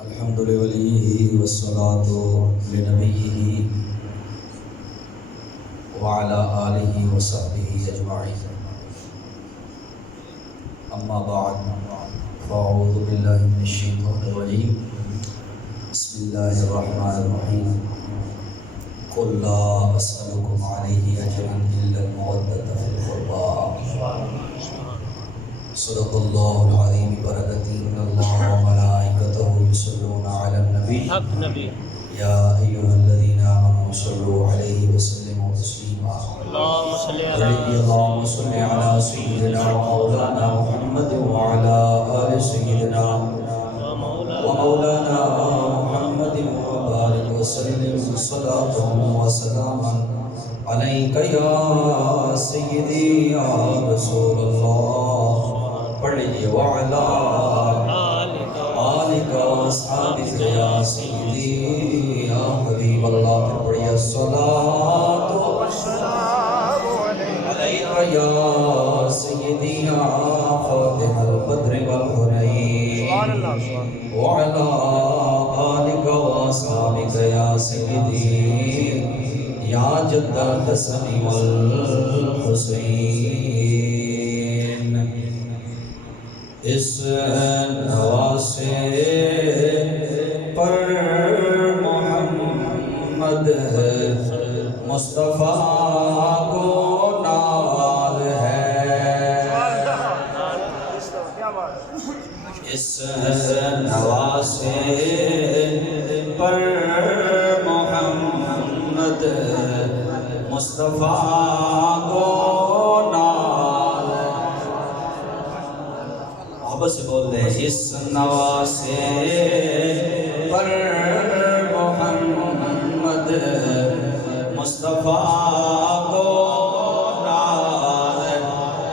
الحمد لوليه والصلاة لنبيه وعلى آله وصحبه أجمعين. أما بعد فأعوذ بالله من الشيطان الرجيم. بسم الله الرحمن الرحيم. قل لا أسألكم عليه أجرا إلا المودة في القربى. صدق الله العظيم بركته إن الله وملائكته يصلون على النبي يا أيها الذين آمنوا صلوا عليه وسلموا تسليما. اللهم صل على سيدنا ومولانا محمد وعلى آل سيدنا ومولانا محمد وبارك وسلم صلاة وسلاما عليك يا سيدي يا رسول الله. پڑھیے وعلا آلک واصحابک یا سیدی یا حبیب اللہ. پھر پڑھیے الصلاۃ والسلام علیک یا سیدی یا فاتح البدر والحنین وعلا آلک واصحابک یا سیدی یا جد الحسن والحسین. اس نواسے پر محمد مصطفیٰ کو ناز ہے. اس نواسے پر محمد مصطفیٰ کو سے بول دے. اس نواسے پر محمد مصطفیٰ کو ناز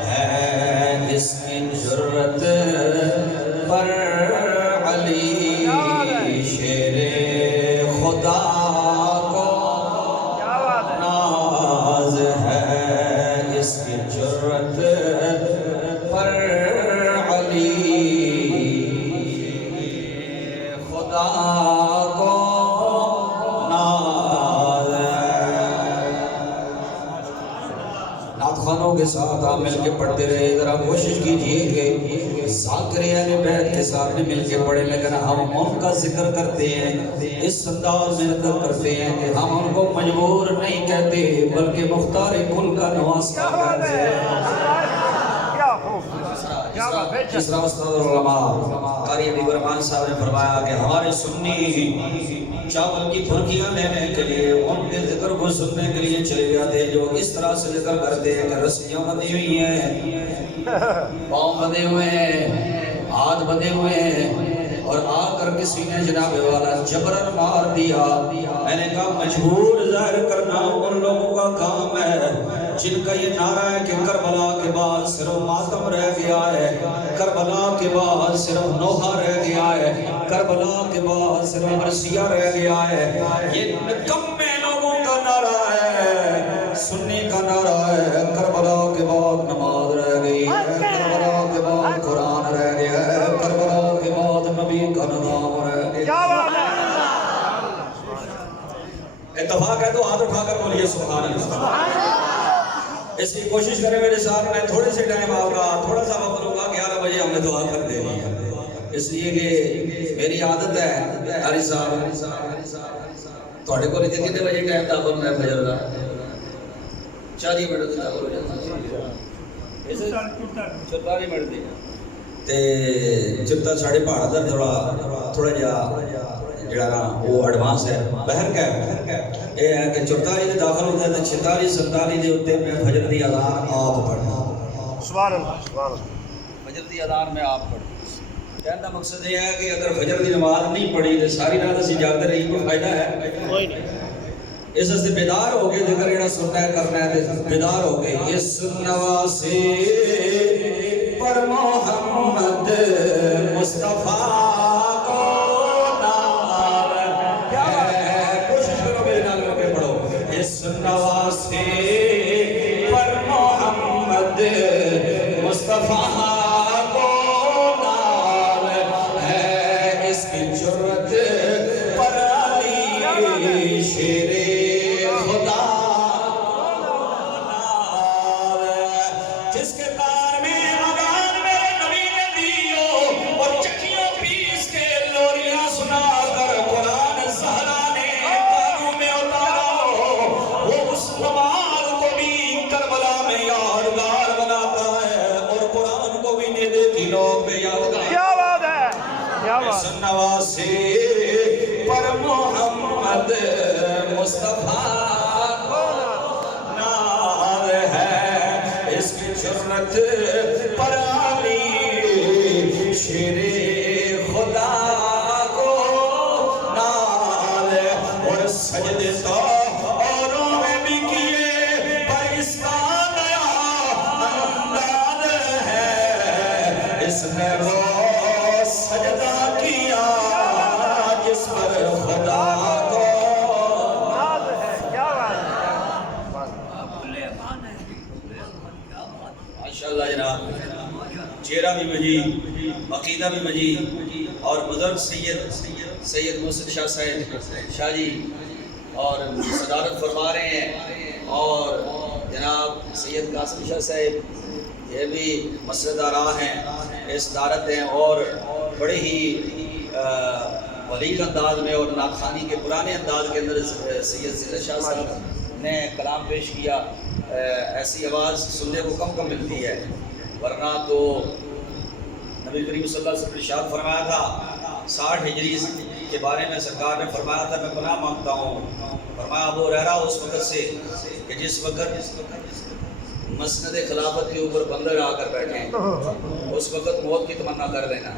ہے. اس کی جرت پر علی شیر خدا کو ناز ہے. اس کی جرت پر خدا کو ناز ہے. نعت خوانوں کے ساتھ آپ مل کے پڑھتے رہے. ذرا کوشش کیجئے کہ ذاکرین اہل بیت کے ساتھ مل کے پڑھیں، لیکن ہم ان کا ذکر کرتے ہیں اس انداز میں کرتے ہیں کہ ہم ان کو مجبور نہیں کہتے بلکہ مختار کل کا نواسہ کہتے ہیں. جس طرح استاد العلماء قاری عبد الرحمن صاحب نے فرمایا کہ ہمارے سنی چاول کی پھرکیاں لینے کے لیے ان کے ذکر کو سننے کے لیے چلے جاتے ہیں، جو اس طرح سے ذکر کرتے ہیں کہ رسیاں بندھی ہوئی ہیں، پاؤں بندھے ہوئے ہیں، ہاتھ بندھے ہوئے ہیں، اور آ کر کسی نے جناب والا جبرن مار دیا. میں نے کہا مجبور ظاہر کرنا ان لوگوں کا کام ہے جن کا یہ نعرہ ہے کہ کربلا کے بعد صرف ماتم رہ گیا ہے، کربلا کے بعد صرف نوحہ رہ گیا ہے، کربلا کے بعد صرف مرثیہ رہ گیا ہے. یہ نکمے لوگوں کا نعرہ ہے. سنی کا نعرہ ہے کربلا کے بعد نماز رہ گئی ہے، کربلا کے بعد قرآن رہ گیا ہے، کربلا کے بعد نبی کا نظام رہ گیا. اتفاق ہے تو ہاتھ اٹھا کر بولیے سبحان اللہ. اس کی کوشش کریں میرے ساتھ. میں تھوڑے سے ٹائم آپ کا تھوڑا سا وقت لوں گا. 11 بجے ہمیں دعا کر دینی ہے، اس لیے کہ میری عادت ہے حاری صاحب تھوڑے کو لیتے کتنے بجے ٹائم داخل میں فجر کا 40 منٹ داخل ہو جاتا ہے 44 منٹ دی تے چپتا ساڑھے پہاڑ در تھوڑا جا جڑا نا وہ ایڈوانس ہے. بہر کا ہے یہ ہے کہ 44 دے داخل ہوتے ہیں 46 47 دے ہوتے میں فجر دی اذان آپ پڑھنا. سبحان اللہ سبحان اللہ. فجر دی اذان میں آپ پڑھنا. کہنے کا مقصد یہ ہے کہ اگر فجر دی نماز نہیں پڑھی تو ساری رات اسی جاگتے رہی کوئی فائدہ ہے کوئی نہیں. اس سے بیدار ہو کے ذکر جڑا سننا ہے کرنا ہے بیدار ہو کے. اس نواسے پر محمد مصطفیٰ کو ناز ہے. کوشش کرو میرے نال کر کے پڑھو. اس نواسے پر محمد مصطفیٰ کو ناز ہے. اس کی جرت حسن نوازے پر محمد مصطفیٰ ناز ہے، اس کی جرت پر علی شیر خدا کو ناز ہے، اور سجدے تو اوروں میں بھی کیے پر اس کا نیا انداز ہے، اس نے وہ سجدہ کیا جس پر خدا کو ناز ہے. کیا بات ہے. ماشاءاللہ جناب، چہرہ بھی مجید، عقیدہ بھی مجید، اور بزرگ سید محسن شاہ صاحب شاہ جی اور صدارت فرما رہے ہیں، اور جناب سید قاسم شاہ صاحب یہ بھی مسجد آرا ہیں، اس صدارت ہیں، اور بڑے ہی ولیل انداز میں اور ناخوانی کے پرانے انداز کے اندر سید سید شاہ صاحب نے کلام پیش کیا. ایسی آواز سننے کو کم ملتی ہے، ورنہ تو نبی کریم صلی اللہ علیہ وسلم نے ارشاد فرمایا تھا 60 ہجری کے بارے میں سرکار نے فرمایا تھا میں پناہ مانگتا ہوں. فرمایا ابو ہریرہ اس وقت سے کہ جس وقت مسند خلافت کے اوپر بندر آ کر بیٹھے اس وقت موت کی تمنا کر لینا.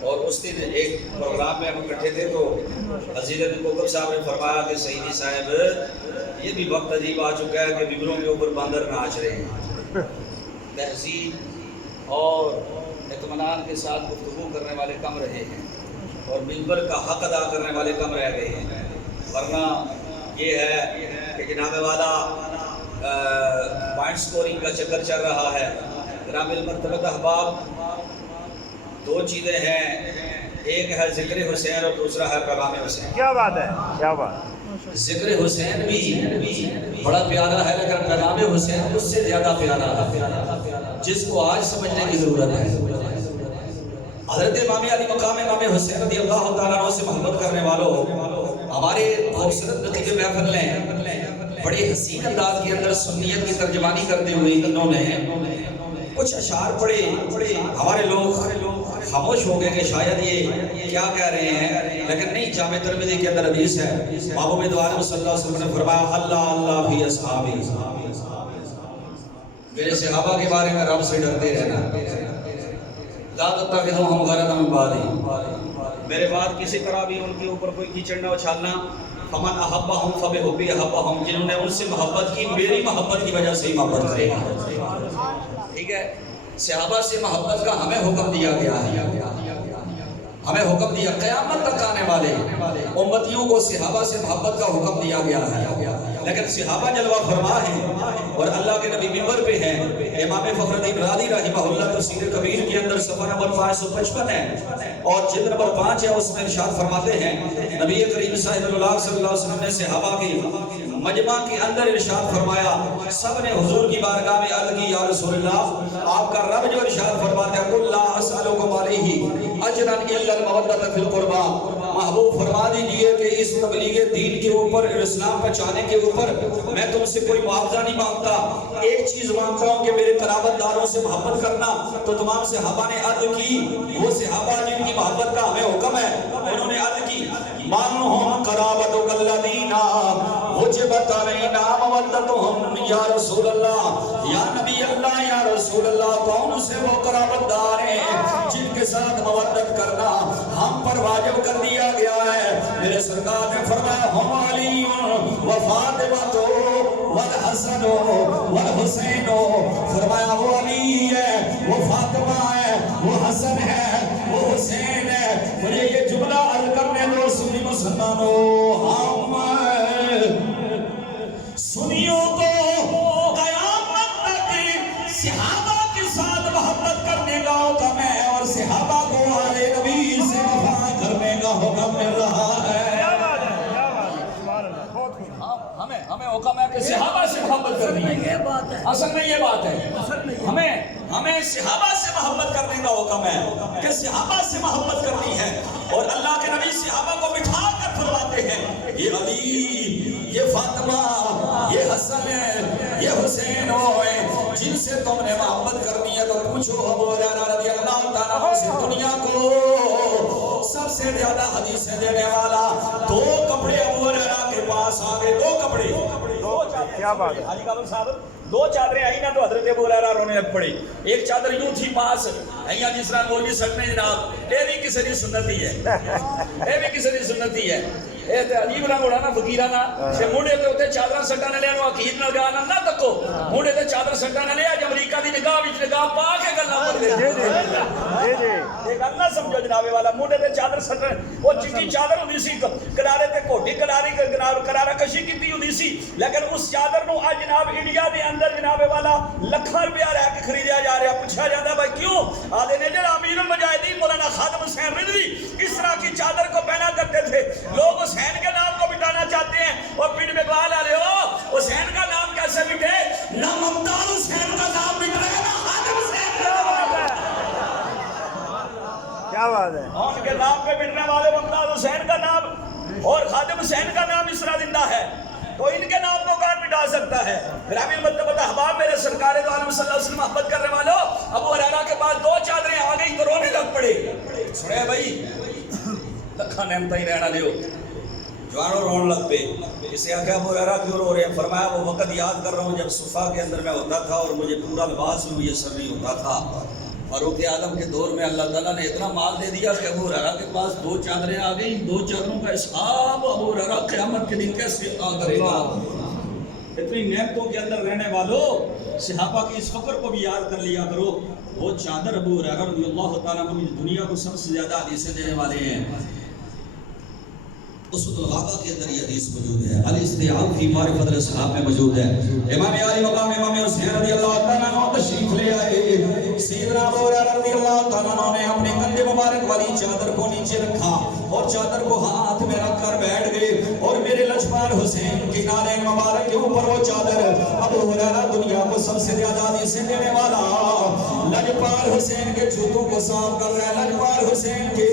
اور اس دن ایک پروگرام میں ہم اکٹھے تھے تو حضرت کوکب صاحب نے فرمایا کہ سیدی صاحب یہ بھی وقت عجیب آ چکا ہے کہ ممبروں کے اوپر باندر ناچ رہے ہیں. تہذیب اور اطمینان کے ساتھ گفتگو کرنے والے کم رہے ہیں اور ممبر کا حق ادا کرنے والے کم رہ گئے ہیں، ورنہ یہ ہے کہ جناب والا پوائنٹ سکورنگ کا چکر چل رہا ہے. جناب المرتبہ احباب، دو چیزیں ہیں، ایک ہے ذکر حسین اور دوسرا ہے پیغام حسین. کیا بات ہے. کیا بات. ذکر حسین بھی بڑا پیارا ہے لیکن پیغام حسین اس سے زیادہ پیارا ہے، جس کو آج سمجھنے کی ضرورت ہے. حضرت امام علی مقام امام حسین رضی اللہ تعالیٰ عنہ سے محبت کرنے والوں، ہمارے خوبصورت نتیجے محفل نے بڑی حسین انداز کے اندر سنیت کی ترجمانی کرتے ہوئے انہوں نے کچھ اشعار پڑھے. ہمارے لوگ خاموش ہو گئے کہ شاید یہ کیا کہہ رہے ہیں، لیکن نہیں، جامع ترمذی کے اندر حدیث ہے، محبوب دو عالم صلی اللہ علیہ وسلم نے فرمایا اللہ اللہ فی اصحابی، میرے صحابہ کے بارے میں رب سے ڈرتے رہنا. لا تتخذوہم غرضا من بعدی، میرے بعد کسی طرح بھی ان کے اوپر کوئی کیچڑ نہ اچھالنا. فمن احبہم فبحبی احبہم، جنہوں نے ان سے محبت کی میری محبت کی وجہ سے ہی محبت کرے گا. ٹھیک ہے، صحابہ سے محبت کا ہمیں حکم دیا گیا ہے، ہمیں حکم دیا، قیامت تک آنے والے امتیوں کو صحابہ سے محبت کا حکم دیا گیا ہے. لیکن صحابہ جلوہ فرما ہیں اور اللہ کے نبی منبر پہ ہیں. امام فخر الدین رازی رحمہ اللہ تفسیر کبیر کے اندر صفحہ نمبر 555 ہے اور جلد نمبر 5 ہے، اس میں ارشاد فرماتے ہیں نبی کریم صلی اللہ علیہ وسلم نے صحابہ کی مجمع کے اندر ارشاد فرمایا، سب نے حضور کی بارگاہ میں عرض کی یا رسول اللہ، آپ کا رب جو ارشاد فرماتا ہے قل لا اسألکم علیہ اجرا الا المودۃ فی القربى، محبوب فرما دیجئے کہ اس تبلیغ دین کے اوپر، اسلام پہنچانے کے اوپر میں تم سے کوئی معاوضہ نہیں مانگتا، ایک چیز مانگتا ہوں کہ میرے قرابت داروں سے محبت کرنا. تو تمام صحابہ نے عرض کی، وہ صحابہ جن کی محبت کا ہمیں حکم ہے، انہوں نے عرض کی مانہم قرابتک الذین وجبت علینا مودتہم یا رسول اللہ، یا نبی اللہ، یا رسول اللہ، کون سے وہ قرابت دار ہیں جن کے ساتھ مودت کرنا ہم پر واجب کر دیا گیا ہے. میرے سرکار نے فرمایا ہم علی و فاطمہ والحسن والحسین، فرمایا وہ علی ہے، وہ فاطمہ ہے، وہ حسن ہے، وہ حسین ہے. مجھے یہ جملہ عرض کرنے دو سنی مسلمانوں، ہم سنیوں کو قیامت تک صحابہ کے ساتھ محبت کرنے کا حکم ہے اور صحابہ کو آل نبی سے وفا کرنے کا حکم مل رہا ہے. ہمیں حکم ہے کہ صحابہ سے محبت کرنی ہے. اصل میں یہ بات ہے، ہمیں صحابہ سے محبت کرنے کا حکم ہے کہ صحابہ سے محبت کرنی ہے. اور اللہ کے نبی صحابہ کو بٹھا کر فرماتے ہیں یہ علی، یہ فاطمہ، یہ حسن ہے، یہ حسین ہوئے جن سے تم نے محبت کرنی ہے تو پوچھو ابو ہریرہ رضی اللہ تعالیٰ عنہ سے دنیا کو سے زیادہ حدیثیں دینے والا 2 کپڑے ابو ہریرہ کے پاس آ گئے 2 کپڑے کیا بات ہے حاجی کامل صاحب 2 چادریں آئی نا تو حضرت ابو ہریرہ رونے لگ پڑے ایک چادر یوں تھی پاس ایاں جس طرح مولوی سکنے جناب اے بھی کسی دی سنتی ہے اے بھی کسی دی سنتی ہے اے تے عجیب رنگ ہونا نا فقیرانا تے منڈے تے اوتے چادر سٹا نے لیانو عقید نال گانا نہ تکو منڈے تے چادر سٹا نے لیا امریکہ دی نگاہ وچ نگاہ پا کے گلاں کر دے جی جی یہ گل نہ سمجھو جناب والا منڈے تے چادر سٹا وہ چٹی چادر ہوندی سی کنارے تے کوٹی کنارہ کشی کیتی ہوندی سی لیکن اس چادر نو اج جناب انڈیا دے اندر جناب والا لکھاں روپیہ رہ کے خریدیا جا رہا پوچھا جاتا بھائی کیوں آدھے نے جڑا امیر المجاہدین مولانا خادم حسین رضوی اس طرح کی چادر کو پہنا کرتے تھے لوگ حسین کے نام کو مٹانا چاہتے ہیں اور پیڑ میں بال آ رہے ہو حسین کا نام کیسے مٹے نہ ممتاز حسین کا نام مٹ رہے نہ خادم حسین کا کیا بات ہے ان کے نام پہ مٹنے والے ممتاز حسین کا نام اور خادم حسین کا نام اس طرح زندہ ہے تو ان کے نام کو کون مٹا سکتا ہے گرامی مطلب احباب میرے سرکار دو عالم صلی اللہ علیہ وسلم محبت کرنے والوں ابو ہریرہ کے پاس 2 چادریں آ گئی تو رونے لگ پڑے سنے بھائی لکھا نعمتہ ہی رہنا لیو جوانوں رون لگ پہ اسے آکھا ابو ہریرہ کیوں رو رہے ہیں فرمایا وہ وقت یاد کر رہا ہوں جب صفا کے اندر میں ہوتا تھا اور مجھے پورا لباس بھی میسر نہیں ہوتا تھا فاروق اعظم کے دور میں اللہ تعالیٰ نے اتنا مال دے دیا کہ ابو ہریرہ کے پاس 2 چادریں آ گئی 2 چادروں کا حساب ابو ہریرہ قیامت کے دن کیسے ادا کرے گا اتنی نعمتوں کے اندر رہنے والوں صحابہ کی اس فقر کو بھی یاد کر لیا کرو وہ چادر ابو ہریرہ رضی اللہ تعالیٰ عنہ دنیا کو سب سے زیادہ حدیثیں دینے والے ہیں اسود الغابہ کے اندر یہ حدیث موجود ہے الاستیعاب فی معرفت الاصحاب میں موجود ہے امام علی مقام امام حسین رضی اللہ تعالیٰ عنہ تشریف لے آئے سیدنا ابو ہریرہ رضی اللہ تعالیٰ عنہ نے اپنے کندھے مبارک والی چادر کو نیچے رکھا اور چادر کو ہاتھ میں رکھ کر بیٹھ گئے اور میرے لجپال حسین کے نالین مبارک کے اوپر وہ چادر ابو ہریرہ دنیا کو سب سے زیادہ حدیثیں دینے والا لجپال حسین کے جوتوں کو صاف کر رہا ہے لجپال حسین کے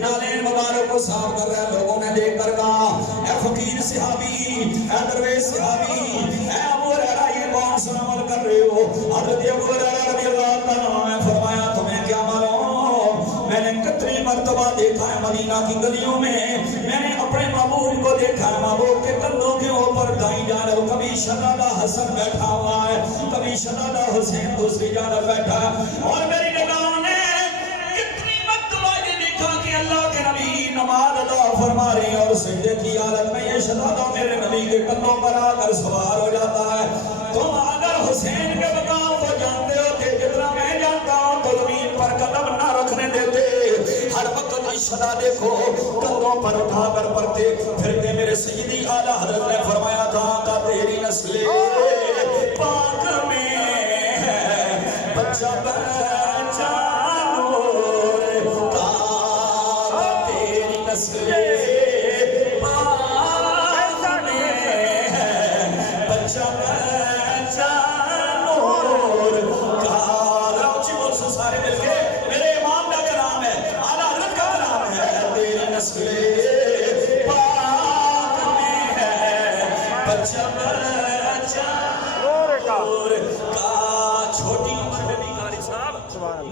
نالین مبارک کو صاف کر رہا ہے لوگوں نے دیکھ کر کہا اے فقیر صحابی اے درویش صحابی اے ابو ہریرہ یہ کون سا عمل کر رہے ہو حضرت ابو ہریرہ رضی اللہ تعالیٰ عنہ نے فرمایا تمہیں کیا معلوم میں نے کتنی مرتبہ دیکھا ہے مدینہ کی گلیوں میں میں نے اپنے محبوب کو دیکھا ہے محبوب کے کندھوں کے اوپر دائیں جانب کبھی شہزادہ حسن بیٹھا ہوا ہے کبھی شہزادہ حسین دوسری جانب بیٹھا ہے اور میری نگاہوں نے کتنی مرتبہ یہ دیکھا کہ اللہ کے نبی نماز ادا فرما رہے ہیں اور سجدے کی حالت میں یہ شہزادہ میرے نبی کے کندھوں پر آ کر سوار ہو جاتا ہے تم اگر حسین کے مقام کو جانتے ہو کہ جتنا میں جانتا ہوں تو زمین پر قدم نہ رکھنے دیتے ہر وقت شدا دیکھو کندھوں پر اٹھا کر پڑھتے پھرتے میرے سیدی اعلیٰ حضرت نے فرمایا تھا کہ تیری نسل پاک میں ہے بچہ بچہ نور کا تیری نسل پاک میں ہے بچہ بچہ نور کا راوچی بول سے سارے مل کے میرے امام کا کلام ہے اعلیٰ حضرت کا کلام ہے تیری نسل پاک میں ہے بچہ بچہ نور کا چھوٹی عمر میں بھی قاری صاحب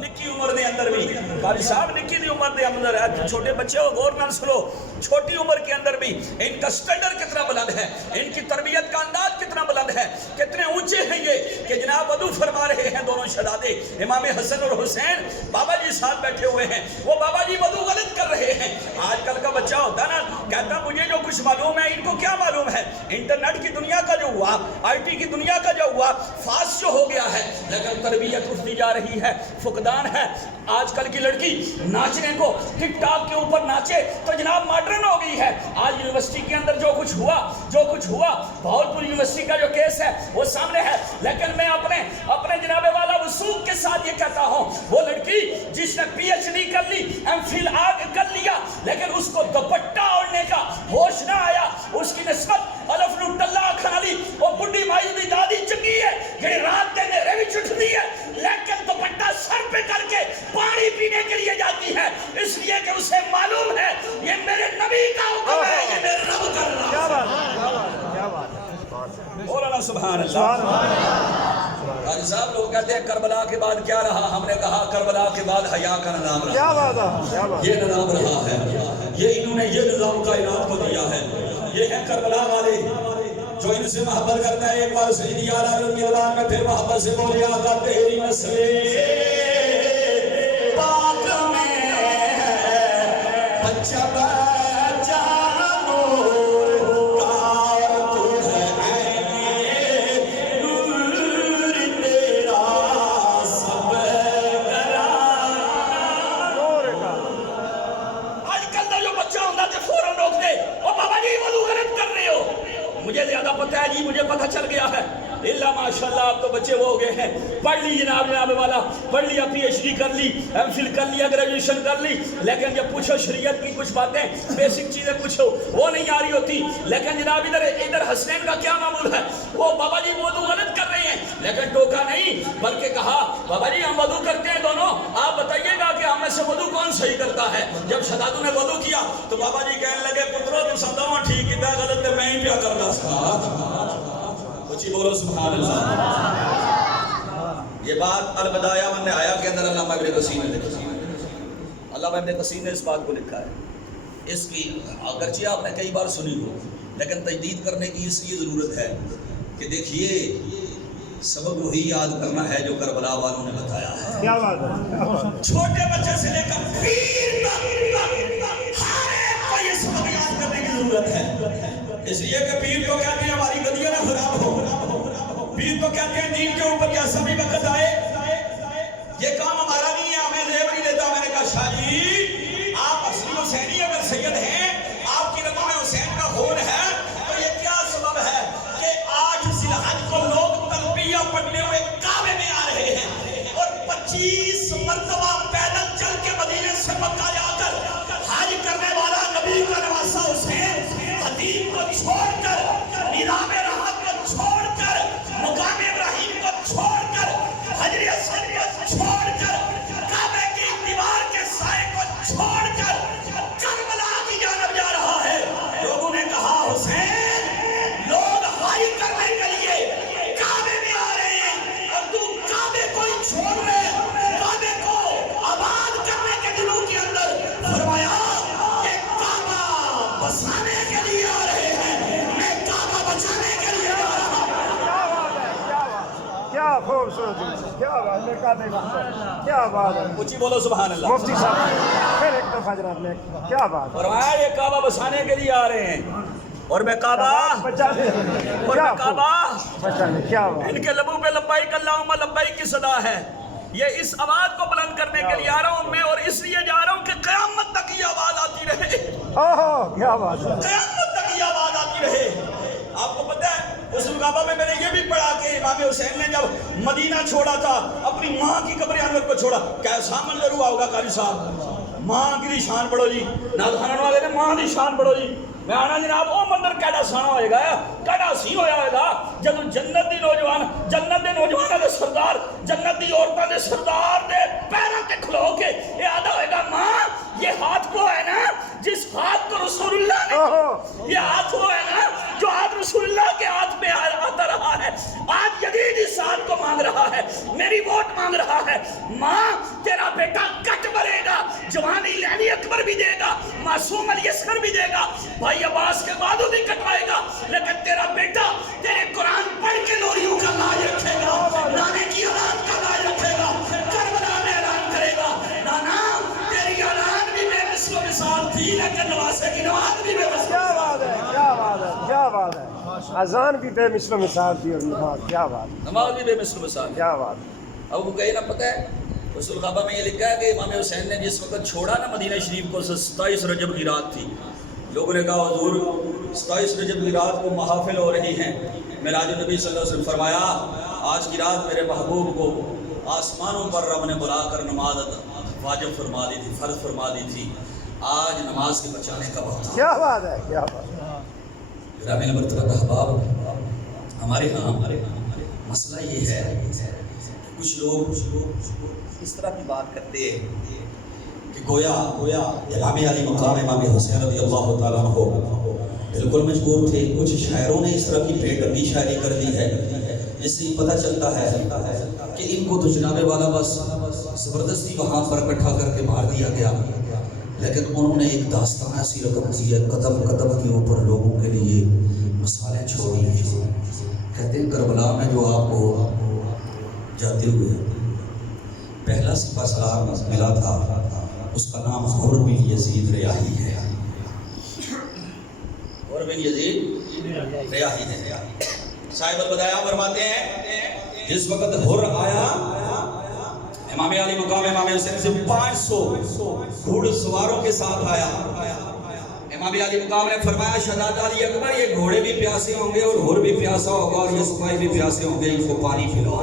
نکی عمر دے اندر بھی قاری صاحب نکی دی عمر دے اندر ہے چھوٹے بچے ہو غور نہ سنو چھوٹی عمر کے اندر بھی ان کا سٹینڈرڈ کتنا بلند ہے ان کی تربیت کا انداز کتنا بلند ہے کتنے اونچے ہیں یہ کہ جناب وضو فرما رہے ہیں دونوں شہزادے امام حسن اور حسین بابا جی ساتھ بیٹھے ہوئے ہیں وہ بابا جی وضو غلط کر رہے ہیں آج کل کا بچہ ہوتا نا کہتا مجھے جو کچھ معلوم ہے ان کو کیا معلوم ہے انٹرنیٹ کی دنیا کا جو ہوا آئی ٹی کی دنیا کا جو ہوا فاسٹ جو ہو گیا ہے لیکن تربیت اٹھتی جا رہی ہے فقدان ہے آج کل کی لڑکی ناچنے کو ٹک ٹاک کے اوپر ناچے تو جناب ماڈرن ہو گئی ہے آج یونیورسٹی کے اندر جو کچھ ہوا بہت پوری یونیورسٹی کا جو کیس ہے وہ سامنے ہے لیکن میں اپنے جناب والا وثوق کے ساتھ یہ کہتا ہوں وہ لڑکی جس نے پی ایچ ڈی کر لی ایم فل آگ کر لیا لیکن اس کو دوپٹہ اوڑھنے کا ہوش نہ آیا اس کی نسبت الف نو ٹلا کھا لی وہ بڈھی مائی دی دادی چنگی ہے یہ رات دے نیرے بھی چھٹتی ہے لیکن دوپٹہ سر پہ کر کے پانی پینے کے لیے جاتی ہے اس لیے کہ اسے معلوم ہے یہ میرے نبی کا حکم ہے یہ میرے رب کا کیا بات ہے مولانا سبحان اللہ قاری صاحب لوگ کہتے ہیں کربلا کے بعد کیا رہا؟ ہم نے کہا کربلا کے بعد حیا کا نظام رہا. کیا بات ہے، کیا بات ہے. یہ نظام رہا ہے. یہ انہوں نے یہ نظام کائنات کو دیا ہے. یہ ہے کربلا والے جو ان سے محبت کرتا ہے. ایک بار سیدی اعلیٰ رضی اللہ عنہ میں پھر محبت سے بولے آقا تیری نسل پاک میں بچہ بچہ نور کار تو ہے عین نور تیرا سب گرا. نور کا. آج کل کا جو بچہ ہوتا ہے فوراً روک دے او بابا جی وضو غلط کر رہے ہو. مجھے زیادہ پتہ ہے جی, مجھے پتہ چل گیا ہے. اللہ ماشاءاللہ آپ تو بچے وہ ہو گئے ہیں, پڑھ لی جناب والا, پڑھ لیا, پی ایچ ڈی کر لی, ایم فل کر لیا, گریجویشن کر لی, لیکن جب پوچھو شریعت کی کچھ باتیں بیسک چیزیں پوچھو وہ نہیں آ رہی ہوتی. لیکن جناب ادھر حسنین کا کیا معمول ہے, وہ بابا جی وضو غلط کر رہے ہیں, لیکن ٹوکا نہیں بلکہ کہا بابا جی ہم وضو کرتے ہیں دونوں, آپ بتائیے گا کہ ہم میں سے وضو کون صحیح کرتا ہے. جب شہزادوں نے وضو کیا تو بابا جی کہنے لگے پترو تم سمجھو ٹھیک کتا غلط ہے میں ہی کیا کرتا تھا. کچھ بولو سبحان اللہ. یہ بات البدایہ من آیا کے اندر علامہ ابن کثیر نے لکھی. علامہ ابن کثیر نے اس بات کو لکھا ہے. اس کی اگرچہ آپ نے کئی بار سنی ہو لیکن تجدید کرنے کی اس لیے ضرورت ہے کہ دیکھیے سبق وہی یاد کرنا ہے جو کربلا والوں نے بتایا ہے. کیا بات ہے, کیا بات ہے. چھوٹے بچے سے لے کر پیر تک ہر ایک کو یہ سبق یاد کرنے کی ضرورت ہے. اس لیے کہ پیر کو کہتے ہیں ہماری گدیاں نہ خراب ہو, پیر کو کہتے ہیں دین کے اوپر جیسا بھی وقت آئے یہ کام ہمارا نہیں ہے, ہمیں زیب نہیں دیتا. میں نے کہا شاہ جی آپ اصلی حسینی اگر سید ہیں, آپ کی رگوں میں حسین کا خون ہے, تو یہ کیا سبب ہے کہ آج ذی الحج کو لوگ تلبیہ پڑھنے ہوئے کعبے میں آ رہے ہیں اور 25 مرتبہ پیدل چل کے مدینے سے مکہ جا کر حج کرنے والا نبی کا نواسہ حسین حدیث کو چھوڑ کر, نظام راحت کو چھوڑ کر, مقام ابراہیم کو چھوڑ کر, حجر اسود کو چھوڑ کر, کعبے کی دیوار کے سائے کو چھوڑ کر کربلا کی جانب جا رہا ہے. لوگوں نے کہا حسین لوگ حج کرنے کے لیے کعبے میں آ رہے ہیں اور تو کعبے کو ہی چھوڑ رہے ہیں. کعبے کو آباد کرنے کے دنوں کے اندر فرمایا کہ کعبہ بسانے کے لیے آ رہے ہیں, میں کعبہ بچانے کے لیے آ رہا ہوں. کیا خوبصورت, کیا بات ہے, کیا بات ہے. اونچی بولو سبحان اللہ. مفتی صاحب پھر ایک دفعہ جناب نے, کیا بات ہے. فرمایا یہ کعبہ بسانے کے لیے آ رہے ہیں اور میں کعبہ بچانے, اور میں کعبہ بچانے, کیا بات. ان کے لبوں پہ لبیک اللہم لبیک کی صدا ہے. یہ اس آواز کو بلند کرنے کے لیے آ رہا ہوں میں, اور اس لیے جا رہا ہوں کہ قیامت تک یہ آواز آتی رہے, اوہ کیا بات ہے. قیامت تک یہ آواز آتی رہے. آپ کو پتہ ہے اس کعبہ میں میں نے یہ بھی پڑھا کہ امام حسین نے جب مدینہ چھوڑا تھا اپنی ماں کی قبر انور کو چھوڑا, کیسا منظر ہوا ہوگا قاری صاحب. ماں کی شان پڑھو جی, ناظران والے نے ماں کی شان پڑھو جی. میں آنا جناب وہ مندر کیڑا سانا ہوئے گا, کیڑا سی ہویا ہوئے گا جب جنت دی نوجوان, جنت دے نوجوانوں دے سردار, جنت دی عورتوں دے سردار دے پیروں تے کھلو کے یہ آدھا ہوئے گا ماں یہ ہاتھ کو ہے نا جس ہاتھ کو رسول اللہ نے, یہ ہاتھ وہ ہے نا جو ہاتھ رسول اللہ کے ہاتھ میں آتا رہا ہے, آج جدید اس ہاتھ کو مانگ رہا ہے, میری ووٹ مانگ رہا ہے. ماں تیرا بیٹا کٹ مرے گا, جوان علی اکبر بھی دے گا, معصوم علی اصغر بھی دے گا, بھائی عباس کے بعدوں بھی کٹوائے گا, لیکن تیرا بیٹا تیرے قرآن پڑھ کے لوریوں کا لاج رکھے گا, نانے کی اولاد کا لاج رکھے گا, کربلا میں اعلان کرے گا نانا تیری اولاد بھی بے مثل و مثال تھی لیکن نواسے کی نواز بھی بے مثل. کیا بات ہے, کیا بات ہے, کیا بات ہے. اذان بھی بے مثل و مثال تھی اور نماز, کیا بات, نماز بھی بے مثل و مثال. کیا بات. اب وہ کہیں نہ پتہ ہے رسول خابہ میں یہ لکھا ہے کہ امام حسین نے جس وقت چھوڑا نا مدینہ شریف کو 27 رجب کی رات تھی, لوگوں نے کہا حضور 27 رجب کی رات کو محافل ہو رہی ہیں. معراج نبی صلی اللہ علیہ وسلم فرمایا آج کی رات میرے محبوب کو آسمانوں پر رب نے بلا کر نماز واجب فرما دی تھی, فرض فرما دی تھی, آج نماز کے بچانے کا وقت. کیا بات ہے, کیا بات. گرامی مرتبہ احباب, ہمارے ہاں مسئلہ یہ ہے کچھ لوگ اس طرح کی بات کرتے ہیں کہ گویا امام علی مقام امام حسین رضی اللہ تعالیٰ عنہ بالکل مجبور تھے. کچھ شاعروں نے اس طرح کی بے ڈردی شاعری کر دی ہے جس سے پتہ چلتا ہے کہ ان کو تو جناب والا بس زبردستی وہاں پر اکٹھا کر کے مار دیا گیا، لیکن انہوں نے ایک داستان ایسی رقم دی ہے، قدم قدم کے اوپر لوگوں کے لیے مثالیں چھوڑی ہیں۔ کہتے ہیں کربلا میں جو آپ کو جاتے ہوئے پہلا سپہ سالار ملا تھا، اس کا نام حر بن یزید ریاحی ہے۔ حر بن یزید ریاحی ہے۔ صاحب البدایہ فرماتے ہیں جس وقت حر آیا، امام علی مقام امام حسین سے 500 گھوڑ سواروں کے ساتھ آیا۔ امام علی مقام نے فرمایا شہزادہ علی اکبر یہ گھوڑے بھی پیاسے ہوں گے اور حر بھی پیاسا ہوگا اور یہ سپاہی بھی پیاسے ہوں گے، ان کو پانی پلاؤ۔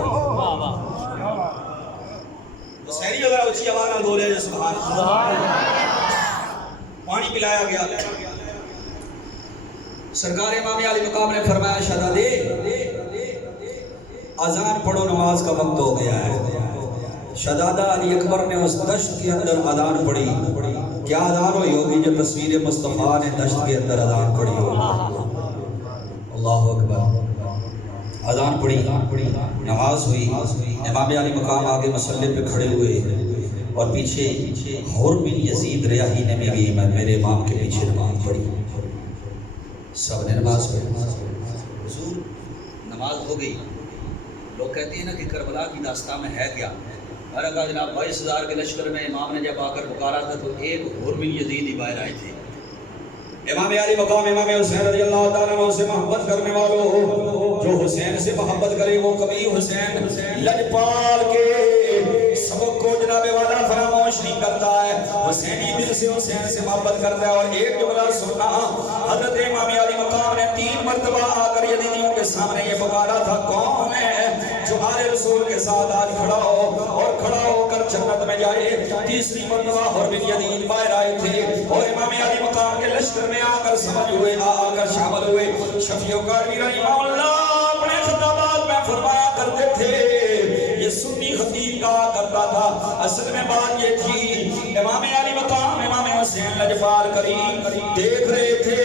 حسینی اگر اچھی آواز نہ بولے سبحان اللہ، پانی پلایا گیا۔ سرکار امام علی مقام نے فرمایا شہزادے اذان پڑھو، نماز کا وقت ہو گیا ہے۔ شہزادہ علی اکبر نے اس دشت کے اندر اذان پڑھی۔ کیا اذان ہوئی ہوگی جو تصویر مصطفیٰ نے دشت کے اندر اذان پڑھی ہوگی؟ اللہ اکبر۔ اذان پڑھی، نماز ہوئی، امام علی مقام آگے مصلی پہ کھڑے ہوئے اور پیچھے حر بن یزید ریاحی نے بھی میرے امام کے پیچھے نماز پڑھی۔ سب نے نماز پڑھی۔ حضور نماز ہو گئی، لوگ کہتے ہیں نا کہ کربلا کی داستان میں ہے کیا؟ میں نے کہا جناب 22,000 کے لشکر میں امام نے جب آ کر پکارا تھا تو ایک حر بن یزید ہی باہر آئے تھے۔ امام علی مقام امام حسین رضی اللہ تعالیٰ عنہ سے محبت کرنے والوں، جو حسین سے محبت کرے وہ کبھی حسین لجپال کے سبق کو جناب والا فراموش نہیں کرتا ہے، حسینی دل سے حسین سے محبت کرتا ہے۔ اور ایک جملہ سننا، حضرت امام علی مقام نے 3 مرتبہ آ کر یزیدیوں کے سامنے یہ پکارا تھا، کون ہے جو آل رسول کے ساتھ آج کھڑا ہو اور کھڑا ہو کر جنت میں جائے؟ تیسری مرتبہ حر بن یزید باہر آئے تھے اور امام علی مقام کے لشکر میں آ کر سمجھ ہوئے، آ کر شامل ہوئے۔ شفیع کاروی رحمہ اللہ اپنے خطابات میں فرمایا کرتے تھے، یہ سنی خطیب کہا کرتا تھا، اصل میں بات یہ تھی امام علی مقام امام حسین لجپال کریم دیکھ رہے تھے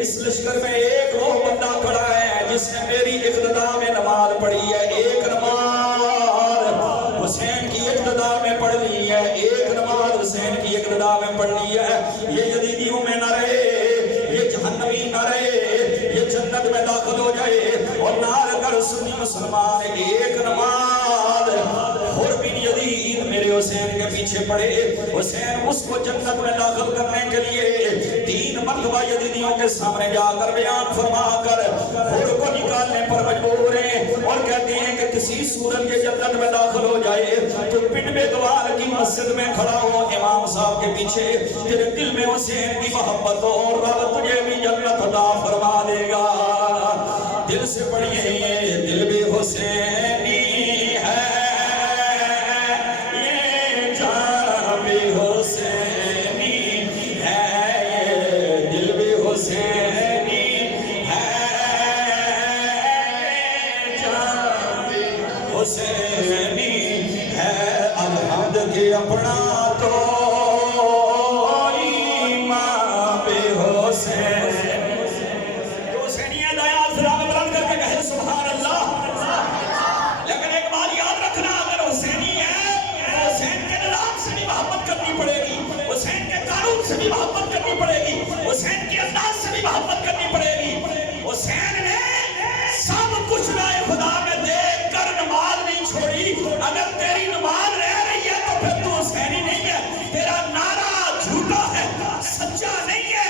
اس لشکر میں ایک وہ بندہ کھڑا ہے جس نے میری اقتدا میں نماز پڑھی ہے، ایک نماز حسین کی اقتدا میں پڑھ لی ہے، ایک نماز حسین کی اقتدا میں پڑھ لی ہے، یہ یزیدیوں میں نہ رہے، یہ جہنمی نہ رہے، یہ جنت میں داخل ہو جائے۔ اور نار کر سنی مسلمان ایک نماز حر بن یزید میرے حسین کے پیچھے پڑے، حسین اس کو جنت میں داخل کرنے کے لیے 3 مرتبہ یزیدیوں کے سامنے جا کر بیان فرما کر حر کو نکالنے پر مجبور ہیں اور کہتے ہیں کہ کسی صورت یہ جنت میں داخل ہو جائے تو پنڈ میں دوار کی مسجد میں کھڑا ہو امام صاحب کے پیچھے، تیرے دل میں حسین کی محبت ہو اور رب تجھے بھی جنت عطا فرما دے گا۔ دل سے پڑھیے یہ دل بھی حسینی ہے، یہ جان بھی حسینی ہے، یہ دل بھی حسینی ہے، یہ جان بھی حسینی ہے۔ الحمد کی اپنا تو ایمان بھی حسین، جو حسینیت آیا سلام بلند کر کے کہے سبحان اللہ۔ لیکن ایک بات یاد رکھنا، اگر حسینی ہے تو حسین کے نظام سے بھی محبت کرنی پڑے گی، حسین کے قانون سے بھی محبت کرنی پڑے گی، حسین کے انداز سے بھی محبت کرنی پڑے گی۔ حسین نے سب کچھ رائے خدا میں دیکھ کر نماز نہیں چھوڑی۔ اگر تیری نماز رہ رہی ہے تو پھر تو حسینی نہیں ہے، تیرا نعرہ جھوٹا ہے، سچا نہیں ہے۔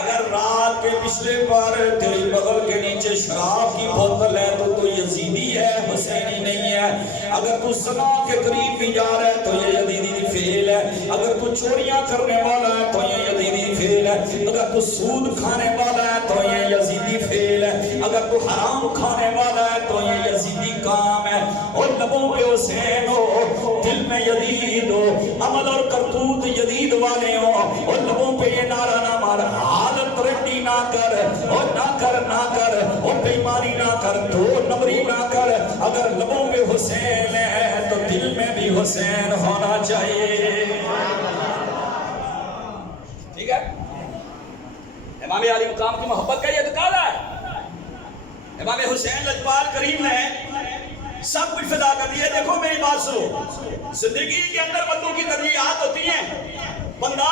اگر رات کے پچھلے پر تیری بغل کے نیچے شراب کی بوتل ہے تو یزیدی ہے، حسینی نہیں ہے۔ اگر تو زنا کے قریب بھی جا رہا ہے تو یہ یزیدی فعل ہے۔ اگر تو چوریاں کرنے والا ہے تو یہ یزیدی فعل ہے۔ اگر تو سود کھانے والا ہے تو یہ یزیدی فعل ہے۔ اگر تو حرام کھانے والا ہے تو یہ یزیدی کام ہے۔ اور لبوں پہ حسین ہو، دل میں یزید ہو، عمل اور کرتوت یزید والے ہو، اور لبوں پہ یہ نعرہ نہ مار، حالت رڈی نہ کر، اور نہ کر اور بیماری نہ کر، دو نمبری نہ کر۔ اگر لبوں پہ حسین ہے تو دل میں بھی حسین ہونا چاہیے۔ ٹھیک ہے، امام علی مقام کی محبت کا یہ ادکار ہے۔ امام حسین لجپال کریم نے سب کچھ فدا کر دیا. دیکھو میری بات سنو, زندگی کے اندر بندوں کی ترجیحات ہوتی ہیں. بندہ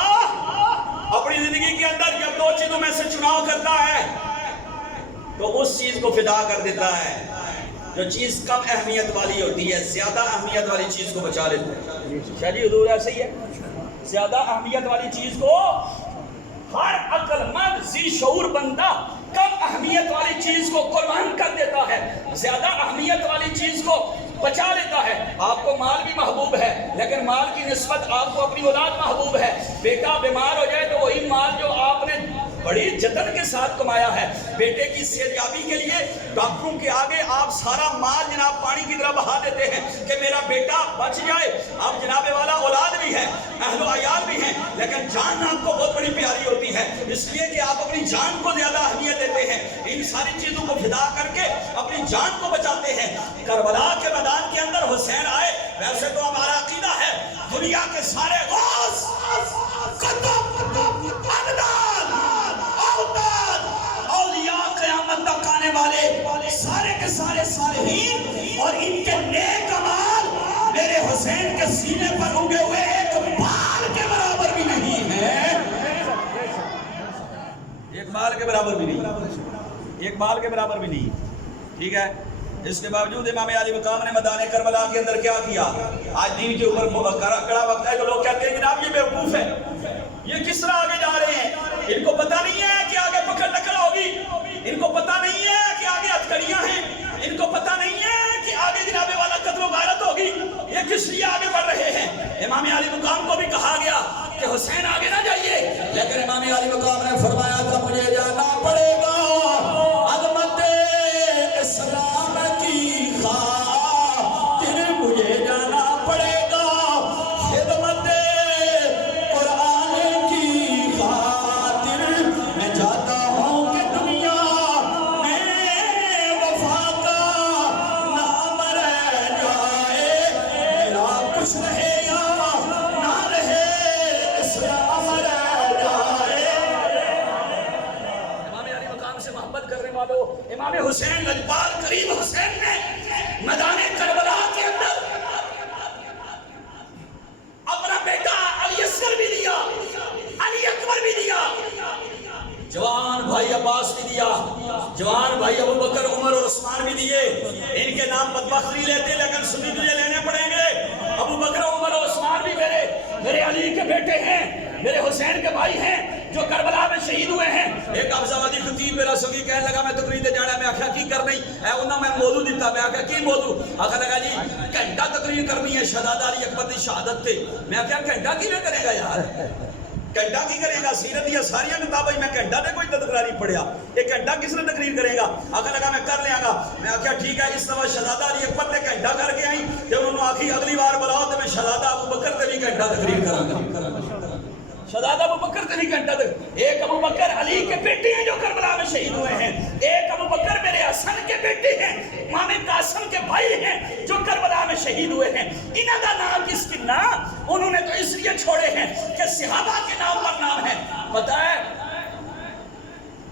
اپنی زندگی کے اندر جب دو چیزوں میں سے چناؤ کرتا ہے تو اس چیز کو فدا کر دیتا ہے. جو چیز کم اہمیت والی ہوتی ہے زیادہ اہمیت والی چیز کو بچا لیتا ہے. شاہ جی حضور ایسے ہی ہے, زیادہ اہمیت والی چیز کو ہر عقل مند ذی شعور بندہ کم اہمیت والی چیز کو قربان کر دیتا ہے, زیادہ اہمیت والی چیز کو بچا لیتا ہے. آپ کو مال بھی محبوب ہے لیکن مال کی نسبت آپ کو اپنی اولاد محبوب ہے. بیٹا بیمار ہو جائے تو وہی مال جو آپ نے بڑی جتن کے ساتھ کمایا ہے, بیٹے کی صحتیابی کے لیے ڈاکٹروں کے آگے آپ سارا مال جناب پانی کی طرح بہا دیتے ہیں کہ میرا بیٹا بچ جائے. آپ جناب والا اولاد بھی ہے, اہل و عیال بھی ہیں, لیکن جان آپ کو بہت بڑی پیاری ہوتی ہے اس لیے کہ آپ اپنی جان کو زیادہ اہمیت دیتے ہیں. ان ساری چیزوں کو فدا کر کے اپنی جان کو بچاتے ہیں. کربلا کے میدان کے اندر حسین آئے. ویسے تو ہمارا عقیدہ ہے دنیا کے سارے غوث قطب عدنان اوتاد اولیاء قیامت تک آنے والے سارے کے سارے صالحین اور ان کے نیک اعمال میرے حسین کے سینے پر اگے ہوئے ایک بال کے برابر بھی نہیں ہے. ایک بال کے برابر بھی نہیں, ایک بال کے برابر بھی نہیں. ٹھیک ہے, اس کے باوجود امام علی مقام نے میدان کربلا کے اندر کیا کیا؟ آج دین کے اوپر کڑا وقت ہے جو لوگ کہتے ہیں جناب یہ بیوقوف ہے, یہ کس طرح آگے جا رہے ہیں, ان کو پتہ نہیں ہے کہ آگے پکڑ ٹکڑ ہوگی, ان کو پتہ نہیں ہے کہ آگے ہتھکڑیاں ہیں, ان کو پتہ نہیں ہے کہ آگے جناب والا قتل و غارت ہوگی, یہ کس لیے آگے بڑھ رہے ہیں. امام علی مقام کو بھی کہا گیا کہ حسین آگے نہ جائیے, لیکن امام علی مقام نے فرمایا کہ مجھے جانا پڑے گا. عظمت اسلام کی خاطر مجھے جانا پڑے گا, خدمت قرآن کی خاطر میں جاتا ہوں کہ دنیا میں وفا کا نام رہ جائے, میرا کچھ رہے یا نہ رہے اسلام رہ جائے. امام علی مقام سے محبت کرنے والوں, امام حسین لجپال کریم حسین نے میدان کربلا کے اندر اپنا بیٹا علی اصغر بھی دیا, علی اکبر بھی دیا, جوان بھائی عباس بھی دیا, جوان بھائی ابو بکر عمر اور عثمان بھی دیے. ان کے نام بدبخت نہیں لیتے لیکن سنی تجھے لینے پڑیں گے. ابو بکر عمر اور عثمان بھی میرے علی کے بیٹے ہیں, میرے حسین کے بھائی ہیں جو کربلا میں شہید ہوئے ہیں. ایک افزاوادی خطیب میرا سنگی کہنے لگا میں تقریر تے جانا, میں آخیا کی کرنی ہے, انہوں میں موضوع دیتا, میں آخیا کی موضوع, آخر لگا جی گھنٹہ تقریر کرنی ہے شہزادہ علی اکبر کی شہادت تے. میں آخیا گھنٹہ کی میں کرے گا یار, گھنٹہ کی کرے گا, سیرت دیا ساریا کتابیں میں گھنٹہ دے کوئی تقریر نہیں پڑھیا, ایک گھنٹہ کس نے تقریر کرے گا. آخر لگا میں کر لیا گا. میں آخیا ٹھیک ہے, اس طرح شہزادہ علی اکبر نے گھنٹہ کر کے آئی, جب انہوں نے آخی اگلی بار بلاؤ تو میں شہزادہ ابو بکر تے بھی گھنٹہ تقریر کروں گا. شہزادہ ابو بکر تے بھی گھنٹہ تک, ایک ابو بکر علی کے بیٹے ہیں جو کربلا میں شہید ہوئے ہیں, ایک ابو بکر میرے حسن کے بیٹے ہیں, امام قاسم کے بھائی ہیں جو کربلا میں شہید ہوئے ہیں. انہاں دا نام کس کے نام انہوں نے تو اس لیے چھوڑے ہیں کہ صحابہ کے نام پر نام ہے. پتہ ہے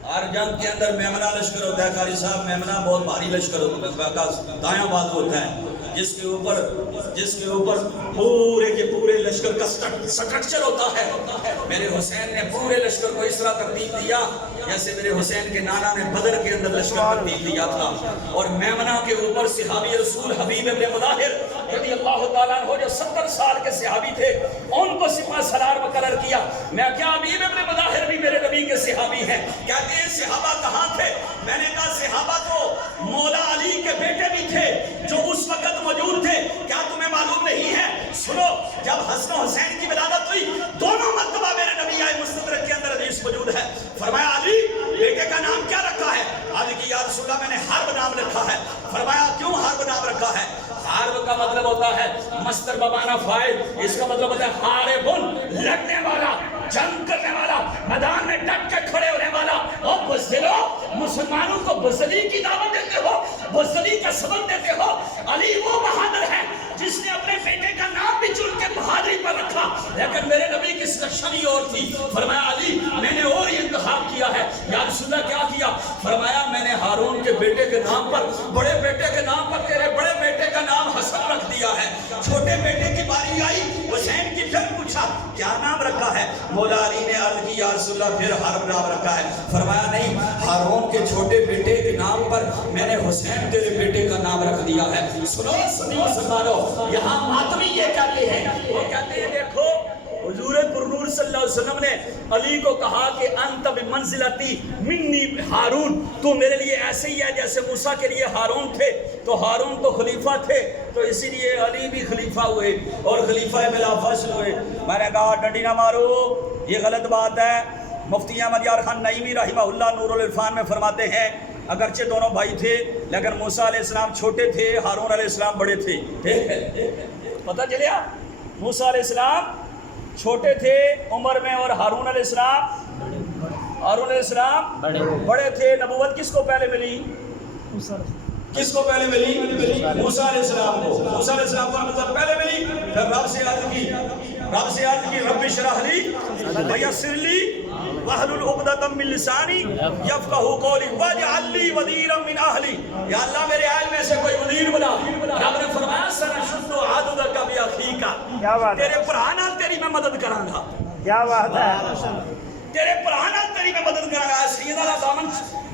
ہر جنگ کے اندر میمنہ لشکر ہوتا ہے, قاری صاحب میمنہ بہت بھاری لشکر ہوتا ہے, دایاں بازو ہوتا ہے جس کے اوپر پورے کے پورے لشکر کا سٹرکچر ہوتا ہے. میرے حسین نے پورے لشکر کو اس طرح ترتیب دیا جیسے میرے حسین کے نانا نے بدر کے اندر لشکر ترتیب دیا تھا. اور میمنہ کے اوپر صحابی رسول حبیب ابن مظاہر رضی اللہ تعالیٰ عنہ جو 70 سال کے صحابی تھے ان کو سپہ سالار مقرر کیا. میں کیا حبیب ابن مظاہر بھی میرے نبی کے صحابی ہیں. کہتے ہیں صحابہ کہاں تھے؟ میں نے کہا صحابہ تو مولا علی کے بیٹے بھی تھے جو اس وقت موجود تھے. کیا تمہیں معلوم نہیں ہے؟ سنو, جب حسن و حسین کی ولادت ہوئی دونوں مرتبہ میرے نبی آئے, مستدرک کے اندر حدیث موجود ہے. فرمایا علی بیٹے کا نام کیا رکھا ہے؟ علی کی یا رسول اللہ میں نے حرب نام رکھا ہے. فرمایا کیوں حرب نام رکھا ہے؟ حرب کا مطلب ہوتا ہے مصدر بمعنی فاعل, اس کا مطلب ہوتا ہے حاربن, لڑنے والا, جنگ کرنے والا, میدان میں ڈٹ کے کھڑے ہونے والا. اور بزدلو, مسلمانوں کو بزدلی کی دعوت دیتے ہو, بزدلی کا سبب دیتے ہو. علی وہ بہادر ہے جس نے اپنے بیٹے کا نام بھی چن کے بہادری پر رکھا, لیکن میرے نبی کی سیکشن ہی اور تھی. فرمایا علی میں نے اور یہ انتخاب کیا ہے. یا رسول اللہ کیا کیا؟ فرمایا میں نے ہارون کے بیٹے کے نام پر, بڑے بیٹے کے نام پر تیرے بڑے بیٹے کا نام حسن رکھ دیا ہے. چھوٹے بیٹے کی باری آئی, حسین کی پھر پوچھا کیا نام رکھا ہے؟ مولا علی نے عرض کی یا رسول اللہ پھر حرب نام رکھا ہے. فرمایا نہیں, ہارون کے چھوٹے بیٹے کے نام پر میں نے حسین تیرے بیٹے کا نام رکھ دیا ہے. سنو مسلمانوں, یہاں ماتمی یہ کہتے ہیں, وہ کہتے ہیں دیکھو حضور پرنور صلی اللہ علیہ وسلم نے علی کو کہا کہ انت بمنزلتی منی ہارون, تو میرے لیے ایسے ہی ہے جیسے موسیٰ کے لیے ہارون تھے. تو ہارون تو خلیفہ تھے, تو اسی لیے علی بھی خلیفہ ہوئے اور خلیفہ بلا فصل ہوئے. میں نے کہا ڈنڈی نہ مارو, یہ غلط بات ہے. مفتی احمد یار خان نعیمی رحمہ اللہ نور العرفان میں فرماتے ہیں اگرچہ دونوں بھائی تھے لیکن موسیٰ علیہ السلام چھوٹے تھے, ہارون علیہ السلام بڑے تھے. پتہ چلیا, موسیٰ علیہ السلام چھوٹے تھے عمر میں اور ہارون علیہ السلام بڑے تھے. نبوت کس کو پہلے ملی؟ کس کو پہلے ملی؟ موسیٰ علیہ السلام کو. موسیٰ علیہ السلام کو نبوت پہلے ملی, پھر رب سے عرض کی رب اشرح لی ویسر لی واحلل عقدۃ من لسانی یفقہوا قولی واجعل لی وزیرا من اہلی. یا اللہ میرے اہل میں سے کوئی وزیر بنا. رب نے فرمایا سنشد عضدک باخیک, تیرے پرانا تیری میں مدد کراں گا. کیا بات ہے, تیرے پرانا تیری میں مدد کراں گا. سیدنا دامن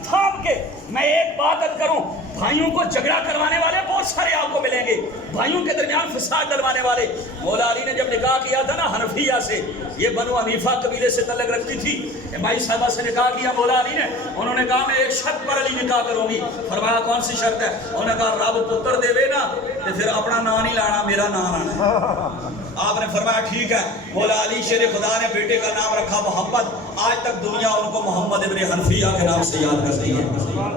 تھام کے میں ایک بات عرض کروں, بھائیوں کو جھگڑا کروانے والے بہت سارے آپ کو ملیں گے, بھائیوں کے درمیان فساد ڈلوانے والے. مولا علی نے جب نکاح کیا تھا نا حنفیہ سے, یہ بنو حنیفہ قبیلے سے تعلق رکھتی تھی, بھائی صاحبہ سے نکاح کیا مولا علی نے. انہوں نے کہا میں ایک شرط پر علی نکاح کروں گی. فرمایا کون سی شرط ہے؟ انہوں نے کہا رب پتر دے وے نا تو پھر اپنا نام نہیں لانا, میرا نام آنا. آپ نے فرمایا ٹھیک ہے. مولا علی شیر خدا نے بیٹے کا نام رکھا محمد. آج تک دنیا ان کو محمد ابن حنفیہ کے نام سے یاد کرتی ہے.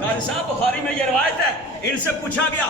قاری صاحب بخاری میں یہ روایت ہے, ان سے پوچھا گیا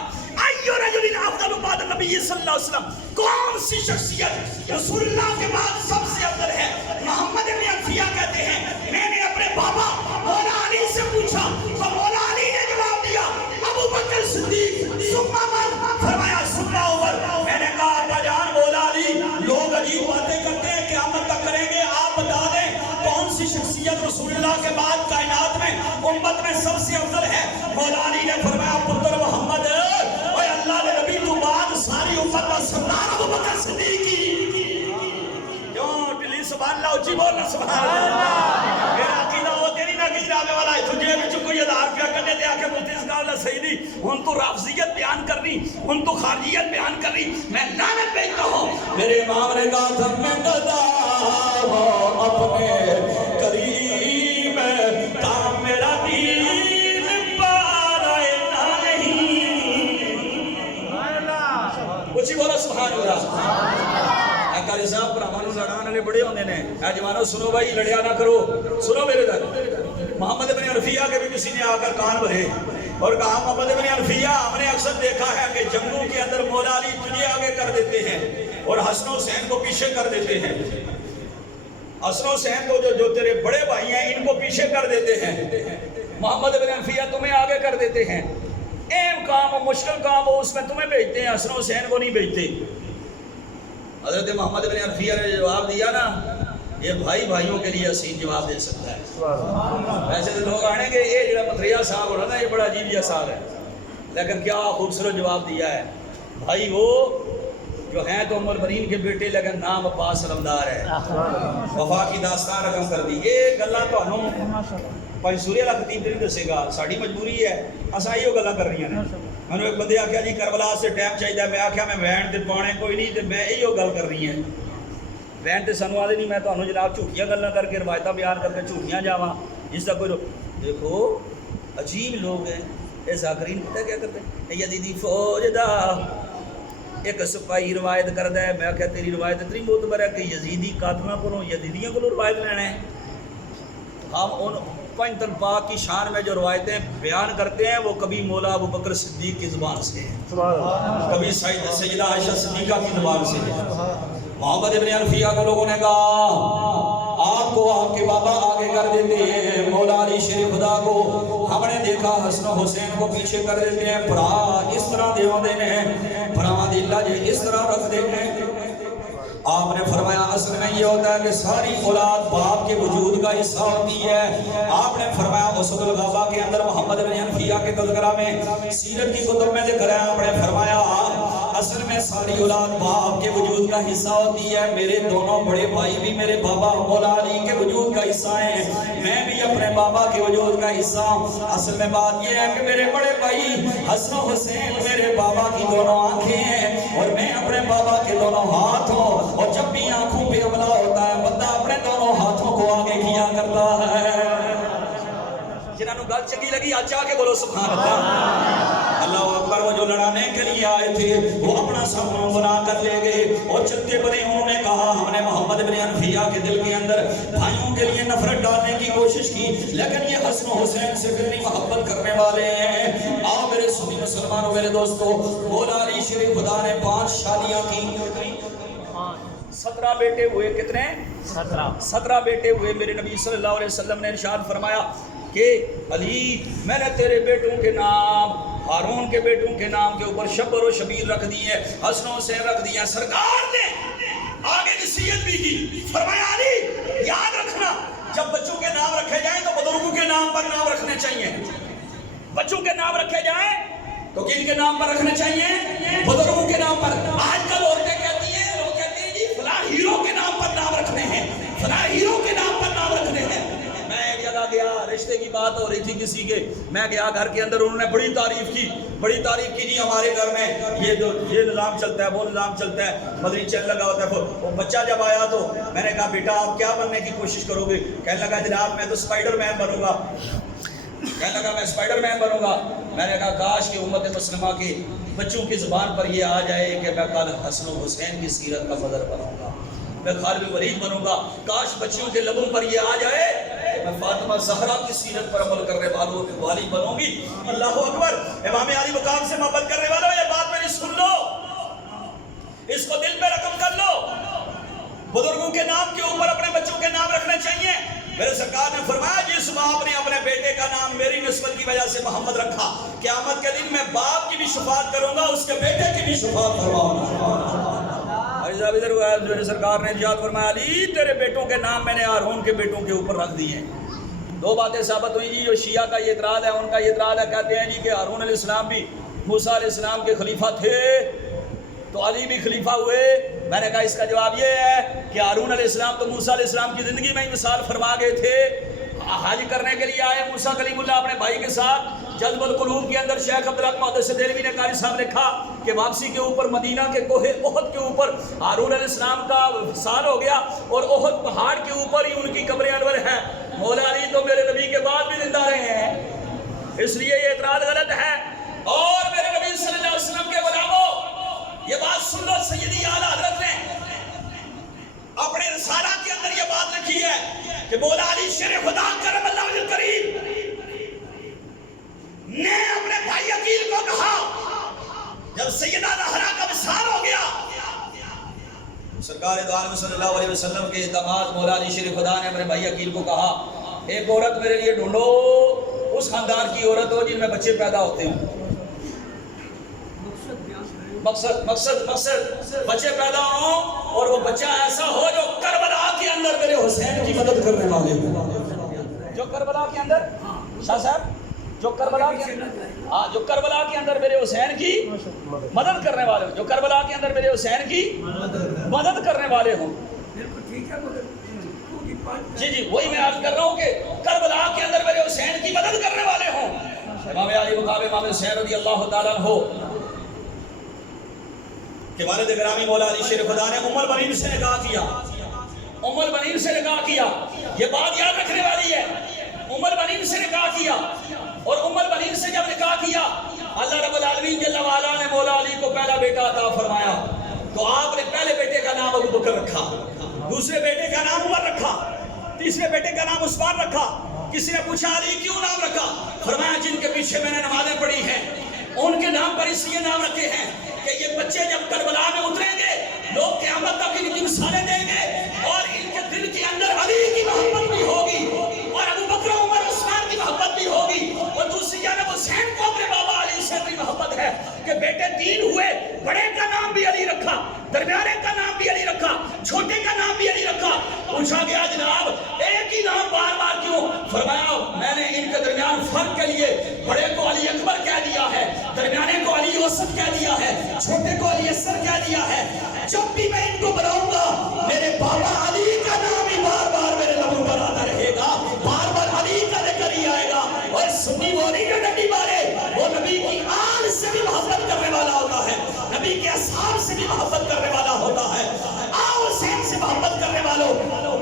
ایو رجل افضل بعد نبی صلی اللہ علیہ وسلم, کون سی شخصیت رسول اللہ کے بعد سب سے افضل ہے؟ محمد ابن حنفیہ کہتے ہیں میں نے اپنے بابا مولا علی سے پوچھا تو مولا علی نے جواب دیا ابو بکر صدیق ثم عمر. فرمایا ثم عمر. میں نے کہا ابا جان مولا علی لوگ عجیب باتیں کرتے ہیں, قیامت تک کریں گے, آپ بتا دیں کون سی شخصیت رسول اللہ کے بعد کائنات میں امت میں سب سے افضل ہے؟ مولا علی نے فرمایا پتر محمد, اے اللہ نے نبی تو بعد ساری امت کا سردار ابو بکر صدیق کی. کیوں ٹلی سبحان اللہ اچھی بولنا سبحان اللہ. میرا عقیدہ وہ تیری نہ عقیدہ آنے والا ہے. تجھے بھی کوئی 1000 روپیہ کرنے دے آ کے مفتی صاحب اللہ سیدی ان تو رافضیت بیان کرنی, ان تو خارجیت بیان کرنی, میں لعنت بھیجتا ہوں. میرے امام نے کہا تھا میں ڈدا اپنے کریم کام میرا دین پارائے نہیں. کچھ ہی بولا سبحان اللہ. قاری صاحب پراوانوں لڑان والے بڑے ہوندے نے, اے جوانو سنو بھائی, لڑیا نہ کرو, سنو میرے در. محمد بن حنفیہ کے بھی کسی نے آ کر کان بھرے اور کہا محمد بن حنفیہ ہم نے اکثر دیکھا ہے کہ جنگوں کے اندر مولا علی تجھے آگے کر دیتے ہیں اور حسن و حسین کو پیچھے کر دیتے ہیں. حسن و حسین کو جو تیرے بڑے بھائی ہیں ان کو پیچھے کر دیتے ہیں. محمد بن حنفیہ تمہیں آگے کر دیتے ہیں. اہم کام ہو, مشکل کام ہو, اس میں تمہیں بھیجتے ہیں, حسن و حسین کو نہیں بھیجتے. حضرت محمد بن حنفیہ نے جواب دیا نا, یہ بھائی بھائیوں کے لیے حسین جواب دے سکتا ہے. ایسے تو لوگ آنے گے یہ جڑا متریا صاحب ہونا نا یہ بڑا عجیب جیسا ہے, لیکن کیا خوبصورت جواب دیا ہے. بھائی وہ جو ہیں تو عمر برین کے بیٹے لیکن نام عباس علمدار ہے. وفا کی داستان رقم کر دی. یہ گلاں تانوں پنج سورے والا خطیب نہیں دسے گا, ساری مجبوری ہے, اساں ایو گلاں کر رہی ہیں. میں نے ایک بندے آخیا جی کربلا سے ٹائم چاہیے, میں آخیا میں وین تے پانے کوئی نہیں, تے میں ایو گل کر رہی ہیں. وین تے سانوں آدھے نہیں, میں تانوں جناب جھوٹیاں گلاں کر کے روایتاں بیان کر کے جھوٹیاں جاواں جس کا کوئی. دیکھو عجیب لوگ ہیں. اے ذاکرین پتہ کیا کرتے ہیں, یزیدی فوج دا ایک سپاہی روایت کردا ہے. میں آخیا تیری روایت اتنی معتبر ہے کہ یزیدی قاتلاں کولوں یزیدیاں کولوں روایت لینا ہے. ہم ان پنجتن پاک کی شان میں جو روایتیں بیان کرتے ہیں وہ کبھی مولا ابو بکر صدیق کی زبان سے ہیں, کبھی سیدہ عائشہ صدیقہ کی زبان سے ہیں. محمد ابن حنفیہ کو لوگوں نے کہا آپ کو آپ کے بابا آگے کر دیتے ہیں, مولا علی شیر خدا کو ہم نے دیکھا حسن و حسین کو پیچھے کر دیتے ہیں. بھرا اس طرح دے ہوندے نے, بھرا دی اللہ جی اس طرح رکھ دے ہیں. آپ نے فرمایا اصل میں یہ ہوتا ہے کہ ساری اولاد باپ کے وجود کا حصہ ہوتی ہے. آپ نے فرمایا اسد الغابہ کے اندر محمد بن انفیہ کے تذکرہ میں سیرت کی کتب میں ذکر ہے. آپ نے فرمایا اصل میں ساری اولاد باپ کے وجود کا حصہ ہوتی ہے. میرے دونوں بڑے بھائی بھی میرے بابا مولا علی کے وجود کا حصہ ہیں, میں بھی اپنے بابا کے وجود کا حصہ ہوں. اصل میں بات یہ ہے کہ میرے بڑے بھائی حسن و حسین میرے بابا کی دونوں آنکھیں ہیں اور میں اپنے بابا کے دونوں ہاتھ ہوں. اور جب بھی آنکھوں پہ حملہ ہوتا ہے بندہ اپنے دونوں ہاتھوں کو آگے کیا کرتا ہے. جنہوں گل چنگی لگی آج آ کے بولو سبحان اللہ. اللہ اکبر. وہ جو لڑانے کے لیے آئے تھے وہ اپنا سامنا گناہ کر لے گئے اور چلتے بنے انہوں نے کہا ہم نے محمد بن انفیہ کے دل کے اندر بھائیوں کے لیے نفرت ڈالنے کی کوشش کی, لیکن یہ حسن و حسین سے کتنی محبت کرنے والے ہیں. آؤ میرے سنی مسلمانوں, میرے دوستو, مولا علی شریف خدا نے 5 شادیاں کی, 17 بیٹے ہوئے. کتنے؟ 17 بیٹے ہوئے. میرے نبی صلی اللہ علیہ وسلم نے ارشاد فرمایا کہ علی میں نے تیرے بیٹوں کے نام ہارون کے بیٹوں کے نام کے اوپر شبر و شبیر رکھ دیے, حسن و حسین رکھ دیے. سرکار نے آگے نصیحت بھی کی, فرمایا علی یاد رکھنا جب بچوں کے نام رکھے جائیں تو بزرگوں کے نام پر نام رکھنے چاہیے. بچوں کے نام رکھے جائیں تو کن کے نام پر رکھنے چاہیے؟ بزرگوں کے نام پر. آج کل عورتیں کہتی ہیں, لوگ کہتے ہیں جی فلاں ہیرو کے نام پر نام رکھنے ہیں, فلاں ہیرو کے نام پر نام رکھنے ہیں. میں ایک جگہ گیا, رشتے کی بات ہو رہی تھی کسی کے, میں گیا گھر کے اندر, انہوں نے بڑی تعریف کی جی ہمارے گھر میں یہ نظام چلتا ہے, وہ نظام چلتا ہے, مدنی چل لگا ہوتا ہے. وہ بچہ جب آیا تو میں نے کہا بیٹا آپ کیا بننے کی کوشش کرو گے؟ کہنے لگا جناب میں تو اسپائڈر مین بنوں گا. کہنے لگا میں اسپائڈر مین بنوں گا. میں نے کہا کاش کہ امت مسلمہ کے بچوں کی زبان پر یہ آ جائے کہ میں کل حسن و حسین کی سیرت کا بدر بنوں گا, میں خالد ولید بنوں گا. کاش بچیوں کے لبوں پر یہ آ جائے کہ میں فاطمہ زہرا کی سیرت پر عمل کرنے والوں کی والی بنوں گی. اللہ اکبر. امام علی مقام سے محبت کرنے والوں یہ بات میری سن لو, اس کو دل پہ رقم کر لو. بزرگوں کے نام کے اوپر اپنے بچوں کے نام رکھنے چاہیے. میرے سرکار نے فرمایا جس باپ نے اپنے بیٹے کا نام میری نسبت کی وجہ سے محمد رکھا, قیامت کے دن میں باپ کی بھی شفاعت کروں گا, اس کے بیٹے کی بھی شفاعت فرماؤں گا. میرے سرکار نے ارشاد فرمایا علی تیرے بیٹوں کے نام میں نے ہارون کے بیٹوں کے اوپر رکھ دیے. 2 باتیں ثابت ہوئی جی. جو شیعہ کا یہ اعتراض ہے, ان کا یہ اعتراض ہے, کہتے ہیں جی کہ ہارون علیہ السلام بھی موسیٰ علیہ السلام کے خلیفہ تھے تو علی بھی خلیفہ ہوئے. میں نے کہا اس کا جواب یہ ہے کہ ہارون علیہ السلام تو موسیٰ علیہ السلام کی زندگی میں ہی مثال فرما گئے تھے. حج کرنے کے لیے آئے موسیٰ کلیم اللہ اپنے بھائی کے ساتھ. جذب القلوب کے اندر شیخ عبدالحق محدث دہلوی نے قاری صاحب لکھا کہ واپسی کے اوپر مدینہ کے کوہ احد کے اوپر ہارون علیہ السلام کا سال ہو گیا اور احد پہاڑ کے اوپر ہی ان کی قبر انور ہے. مولا علی تو میرے نبی کے بعد بھی زندہ رہے ہیں, اس لیے یہ اعتراض غلط ہے. اور میرے نبی صلی اللہ علیہ وسلم کے غلاموں یہ بات سن لو, سیدی اعلیٰ حضرت نے اپنے رسالہ کے اندر یہ بات لکھی ہے کہ مولا علی شیر خدا کرم اللہ وجہ کریم نے اپنے بھائی عقیل کو کہا جب سیدہ زہرا کا وصال ہو گیا, سرکار دو عالم صلی اللہ علیہ وسلم کے داماد مولا علی شیر خدا نے اپنے بھائی عقیل کو کہا ایک عورت میرے لیے ڈھونڈو, اس خاندان کی عورت ہو جن میں بچے پیدا ہوتے ہوں. مقصد بچے پیدا ہوں اور وہ بچہ ایسا ہو جو کربلا کے اندر میرے حسین کی مدد کرنے والے ہوں. جو کربلا کے اندر شاہ صاحب جو کربلا کے اندر میرے حسین کی مدد کرنے والے ہوں, جو کربلا کے اندر میرے حسین کی مدد کرنے والے ہوں. جی وہی میں عرض کر رہا ہوں کہ کربلا کے اندر میرے حسین کی مدد کرنے والے ہوں. امام علی مقام امام حسین رضی اللہ تعالیٰ عنہ کہ والد گرامی مولا علی شیر خدا نے ام البنین سے نکاح کیا. ام البنین سے نکاح کیا, یہ بات یاد رکھنے والی ہے. ام البنین سے نکاح کیا اور ام البنین سے جب نکاح کیا اللہ رب العالمین جل وعلا نے مولا علی کو پہلا بیٹا عطا فرمایا. تو آپ نے پہلے بیٹے کا نام ابو بکر رکھا, دوسرے بیٹے کا نام عمر رکھا, تیسرے بیٹے کا نام عثمان رکھا. کسی نے پوچھا علی کیوں نام رکھا؟ فرمایا جن کے پیچھے میں نے نمازیں پڑھی ہیں ان کے نام پر اس لیے نام رکھے ہیں کہ یہ بچے جب کربلا میں اتریں گے لوگ قیامت تک ان کی مثالیں دیں گے اور ان کے دل کے اندر علی کی محبت بھی ہوگی اور ابو بکر عمر عثمان کی محبت بھی ہوگی. اور دوسری جانب حسین کو اپنے بابا علی سے بھی محبت ہے کہ بیٹے 3 ہوئے, بڑے کا نام بھی علی رکھا, درمیانے کا نام بھی علی رکھا, پوچھا گیا جناب ایک ہی نام بار بار کیوں؟ فرمایا میں نے ان کے درمیان فرق کے لیے بڑے کو علی اکبر کہہ دیا ہے، درمیانے کو علی اوسط کہہ دیا ہے، چھوٹے کو علی اصغر کہہ دیا ہے۔ جب بھی میں ان کو بلاؤں گا میرے بابا علی کا نام ہی بار بار میرے لبوں پر آتا رہے گا، بار بار علی کا ذکر ہی آئے گا۔ اور سنی وہ نہیں جو نبی مارے، وہ نبی کی آل سے بھی محبت کرنے والا ہوتا ہے، نبی کے اصحاب سے بھی محبت کرنے والا ہوتا ہے۔ آؤ حسین سے محبت کرنے والوں،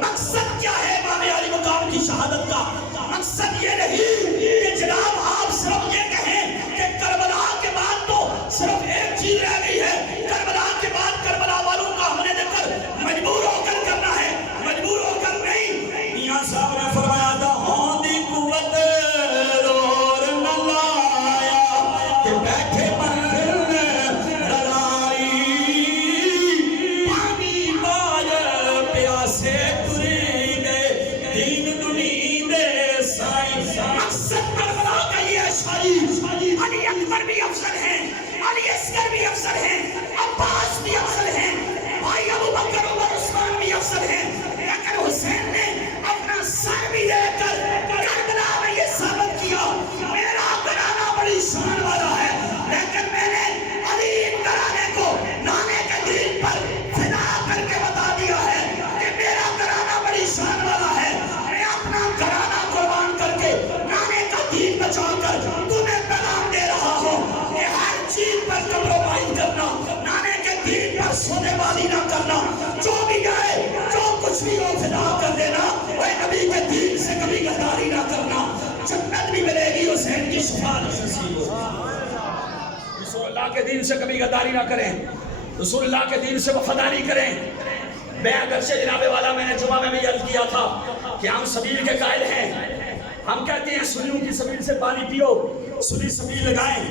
مقصد کیا ہے امام علی مقام کی شہادت کا؟ مقصد یہ نہیں کہ جناب آپ صرف یہ کہیں کہ کربلا کے بعد تو صرف ایک چیز رہ گئی ہے، کربلا کے بعد کربلا والوں کا ہم نے ذکر مجبور ہو کر کرنا ہے، مجبور ہو کر نہیں۔ میاں صاحب نے فرمایا تھا ہوندی قوت زور نہ لایا کہ بیٹھے منزل رلائی، پانی باج پیاسے تری گئے دین دنی دے سائی۔ مقصد کربلا کا یہ ہے شاہی، علی اکبر بھی افضل ہیں، علی اصغر بھی افضل ہیں، عباس بھی افضل ہیں، بھائی ابو بکر عمر عثمان بھی افضل ہیں، لیکن حسین نے اپنا سر بھی دے کر کربلا میں یہ ثابت کیا میرا گھرانہ بڑی شان والا ہے، لیکن میں نے علی گھرانے کو نانے کے دین پر فدا کر کے بتا دیا ہے کہ میرا گھرانہ بڑی شان والا ہے۔ میں اپنا گھرانہ قربان کر کے نانے کا دین بچا کر تمہیں پیغام دے رہا ہوں کہ ہر چیز پر کمپرومائز کرنا، نانے کے دین پر سونے والی نہ کرنا، جو بھی گئے جو کچھ بھی ہو فدا کر دینا، وہ نبی کے دین سے کبھی غداری نہ کرنا، جنت بھی ملے گی حسین کی شفاعت نصیب ہوگی۔ رسول اللہ کے دین سے کبھی غداری نہ کریں، رسول اللہ کے دین سے وفاداری کریں۔ میں اگرچہ جناب والا میں نے جمعہ میں بھی عرض کیا تھا کہ ہم سبیل کے قائل ہیں، ہم کہتے ہیں سنیوں کی سبیل سے پانی پیو، سنی سبیل لگائیں،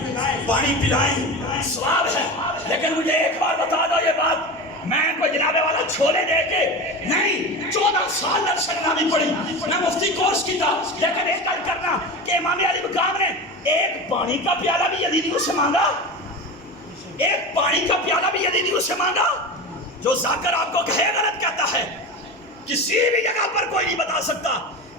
پانی پلائیں، ثواب ہے، لیکن مجھے ایک بار بتا دو یہ بات، میں کو جناب والا چھولے دے کے نہیں 14 سال نقشبندی پڑھی، میں مفتی کورس کی تھا، لیکن ایک کل کرنا کہ امام علی مقام نے ایک پانی کا پیالہ بھی یزیدیوں سے مانگا، ایک پانی کا پیالہ بھی یزیدیوں سے مانگا۔ جو ذاکر آپ کو کہے غلط کہتا ہے، کسی بھی جگہ پر کوئی نہیں بتا سکتا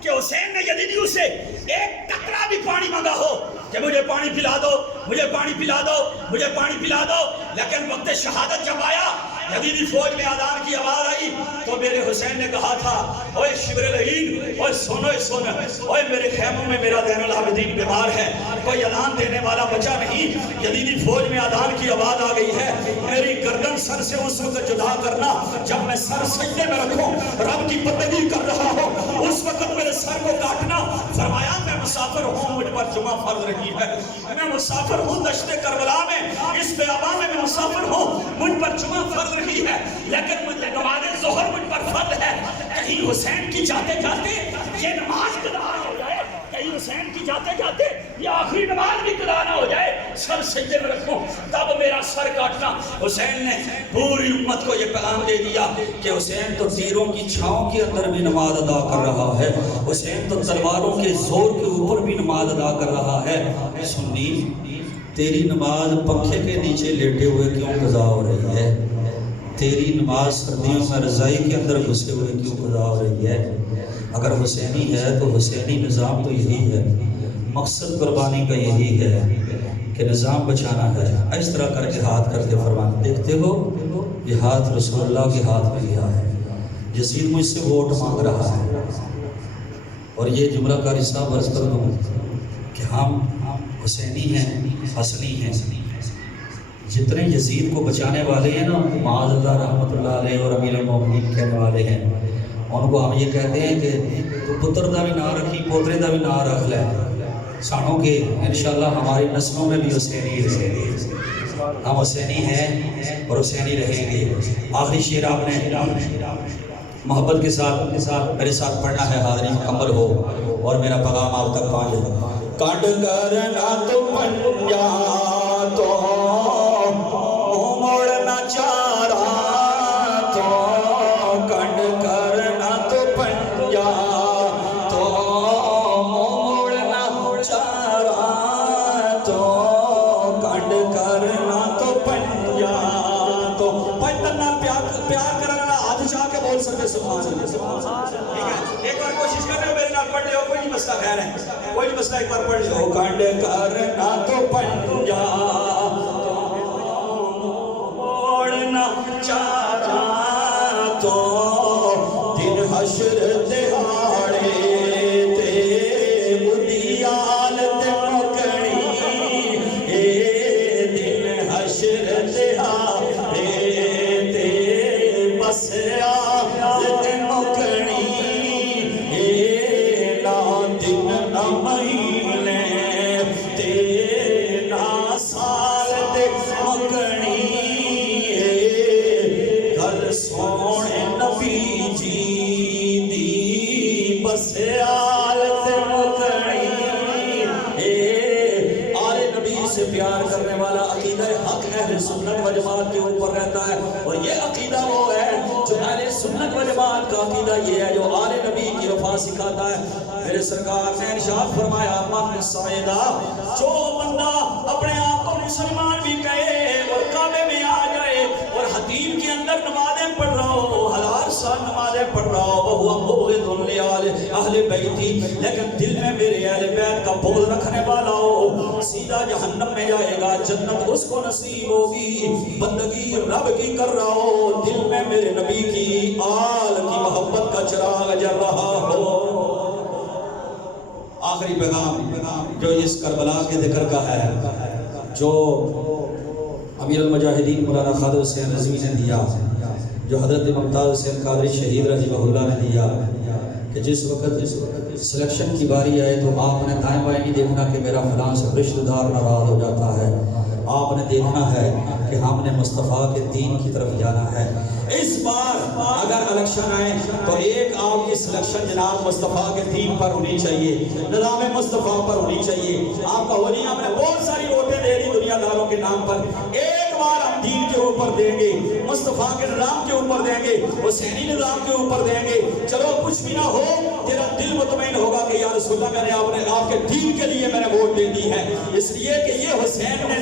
کہ حسین نے یزیدیوں سے ایک قطرہ بھی پانی مانگا ہو کہ مجھے پانی پلا دو، مجھے پانی پلا دو، مجھے پانی پلا دو۔ لیکن وقت شہادت جب آیا، یزیدی فوج میں اذان کی آواز آئی تو میرے حسین نے کہا تھا اوے شبر العین، اوے سنو سن، اوے میرے خیموں میں میرا زین العابدین بیمار ہے، کوئی اذان دینے والا بچا نہیں۔ یزیدی فوج میں اذان کی آواز آ گئی ہے، میری گردن سر سے اس وقت جدا کرنا جب میں سر سجدے میں رکھوں، رب کی بندگی کر رہا ہوں، اس وقت میرے سر کو کاٹنا۔ فرمایا میں مسافر ہوں، مجھ پر جمعہ فرض رہی ہے، میں مسافر ہوں دشت کربلا میں، اس بیابان میں مسافر ہوں، مجھ پر جمعہ فرض رہی ہے، لیکن مجھے نماز ظہر مجھ پر فرض ہے۔ کہیں حسین کی جاتے جاتے یہ نماز قضا ہو جائے، کہیں حسین کی جاتے جاتے یہ آخری نماز بھی قضا نہ ہو جائے، سر سجدے میں رکھوں تب میرا سر کاٹنا۔ حسین نے پوری امت کو یہ پیغام دے دیا کہ حسین تو تیروں کی چھاؤں کے اندر بھی نماز ادا کر رہا ہے، حسین تو تلواروں کے زور کے اوپر بھی نماز ادا کر رہا ہے۔ سنی تیری نماز پنکھے کے نیچے لیٹے ہوئے کیوں قضا ہو رہی ہے؟ تیری نماز سردیوں میں رضائی کے اندر گھسے ہوئے کیوں قضا ہو رہی ہے؟ اگر حسینی ہے تو حسینی نظام تو یہی ہے، مقصد قربانی کا یہی ہے کہ نظام بچانا ہے۔ اس طرح کر کے ہاتھ کر کے فرمانا، دیکھتے ہو یہ ہاتھ رسول اللہ کے ہاتھ میں لیا ہے، یزید مجھ سے ووٹ مانگ رہا ہے۔ اور یہ جملہ قاری صاحب عرض کر دوں کہ ہم حسینی ہیں، حسنی ہیں، جتنے یزید کو بچانے والے ہیں نا، معاذ اللہ رحمۃ اللہ علیہ اور امیر المومنین کہنے والے ہیں، ان کو ہم یہ کہتے ہیں کہ تو پتر دا بھی نہ رکھی، پوترے دا بھی نہ رکھ لے، سانوں کے انشاءاللہ ہماری نسلوں میں بھی حسینی ہے، ہم حسینی ہیں اور حسینی رہیں گے۔ آخری شعر آپ نے محبت کے ساتھ میرے ساتھ پڑھنا ہے، حاضری مکمل ہو اور میرا پیغام آپ تک پہنچے۔ کٹ کرنا تو پنجا تو موڑنا چارا تو، کٹ کرنا تو پنجا تو موڑنا چارا تو، کٹ کرنا تو پنجا تو۔ پنجنا پیار کرنا ہاتھ چاہ کے بول سکے سبحان اللہ۔ ٹھیک ہے ایک بار کوشش کر رہے ہو میرے نال پڑھ لے ہو کوئی نہیں مسئلہ خیر ہے کوئی نہیں مسئلہ ایک بار پڑھ لو کنڈ کرنا تو پنجا اوڑنا چارا تو دن حشر دہاڑے تے مدیال تے مکنی اے دن حشر دہاڑے تے بسیا تے مکنی اے نا دن نا مہینے تے نا سال تے مکنی سونے نبی جی دی بسیال تے مکنی آل نبی سے پیار کرنے والا عقیدہ حق اہل سنت و جماعت کے اوپر رہتا ہے اور یہ عقیدہ وہ ہے جو اہل سنت و جماعت کا عقیدہ یہ ہے جو آل نبی کی وفا سکھاتا ہے میرے سرکار نے ارشاد فرمایا من سائدہ جو بندہ اپنے آپ کو مسلمان بھی کہے اور کعبے میں آ جائے اور حتیم کے اندر نمازیں پڑھ رہا ہو ہزار سال نمازیں پڑھ رہا ہو وہ مبغض لآل اہل بیتی لیکن دل میں میرے اہل بیت کا بغض رکھنے والا ہو سیدھا جہنم میں جائے گا جنت اس کو نصیب ہوگی بندگی رب کی کر رہا ہو دل میں میرے نبی کی آل کی محبت کا چراغ جل رہا ہو آخری پیغام جو اس کربلا کے ذکر کا ہے جو امیر المجاہدین مولانا خالد حسین رضوی نے دیا جو حضرت ممتاز حسین قادری شہید رحمہ اللہ نے دیا کہ جس وقت سلیکشن کی باری آئے تو آپ نے دائیں بائیں نہیں دیکھنا کہ میرا فلاں سے رشتہ دار ناراض ہو جاتا ہے آپ نے دیکھنا ہے کہ ہم نے مصطفیٰ کے دین کی طرف جانا ہے اس بار اگر الیکشن آئے تو ایک آپ کی سلیکشن جناب مصطفیٰ کے دین پر ہونی چاہیے نظام مصطفیٰ پر ہونی چاہیے آپ کا ہونی ہم نے بہت ساری ووٹیں دے دی دنیا داروں کے نام پر ایک بار ہم دین کے اوپر دیں گے مصطفیٰ کے نظام کے اوپر دیں گے حسینی نظام کے اوپر دیں گے چلو کچھ بھی نہ ہو تیرا دل مطمئن ہوگا کہ یا رسول اللہ میں نے آپ کے دین کے لیے میں نے ووٹ دے دی ہے اس لیے کہ یہ حسین نے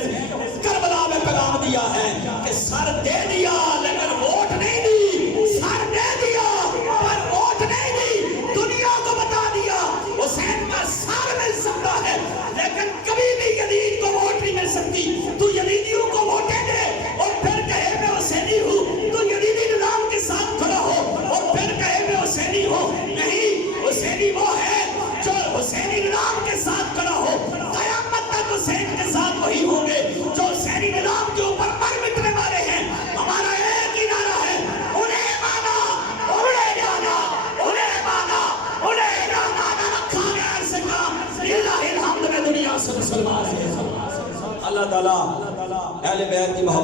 کربلا میں پیغام دیا ہے کہ سر دے دیا لیکن ووٹ نہیں دی سر دے دیا پر ووٹ نہیں دی دنیا کو بتا دیا حسین کا سر مل سکتا ہے لیکن کبھی بھی یزید کو ووٹ نہیں مل سکتی تو یزیدیوں کو ووٹیں دے اور پھر کہے میں حسینی ہوں تو یزیدی نظام کے ساتھ کھڑا ہو اور پھر کہے میں حسینی ہوں نہیں حسینی وہ ہے جو حسینی نظام کے ساتھ کھڑا ہو قیامت تک حسین کے ساتھ وہی ہوں گے جو حسینی نظام کے اوپر مر مٹنے والے ہیں ہمارا ایک ہی نعرہ ہے انہیں مانا انہیں جانا انہیں مانا انہیں جانا نہ رکھا گیا ایسے کام الہ الحمد میں دنیا سے مسلمان ہے اللہ تعالیٰ اہل بیت کی محبت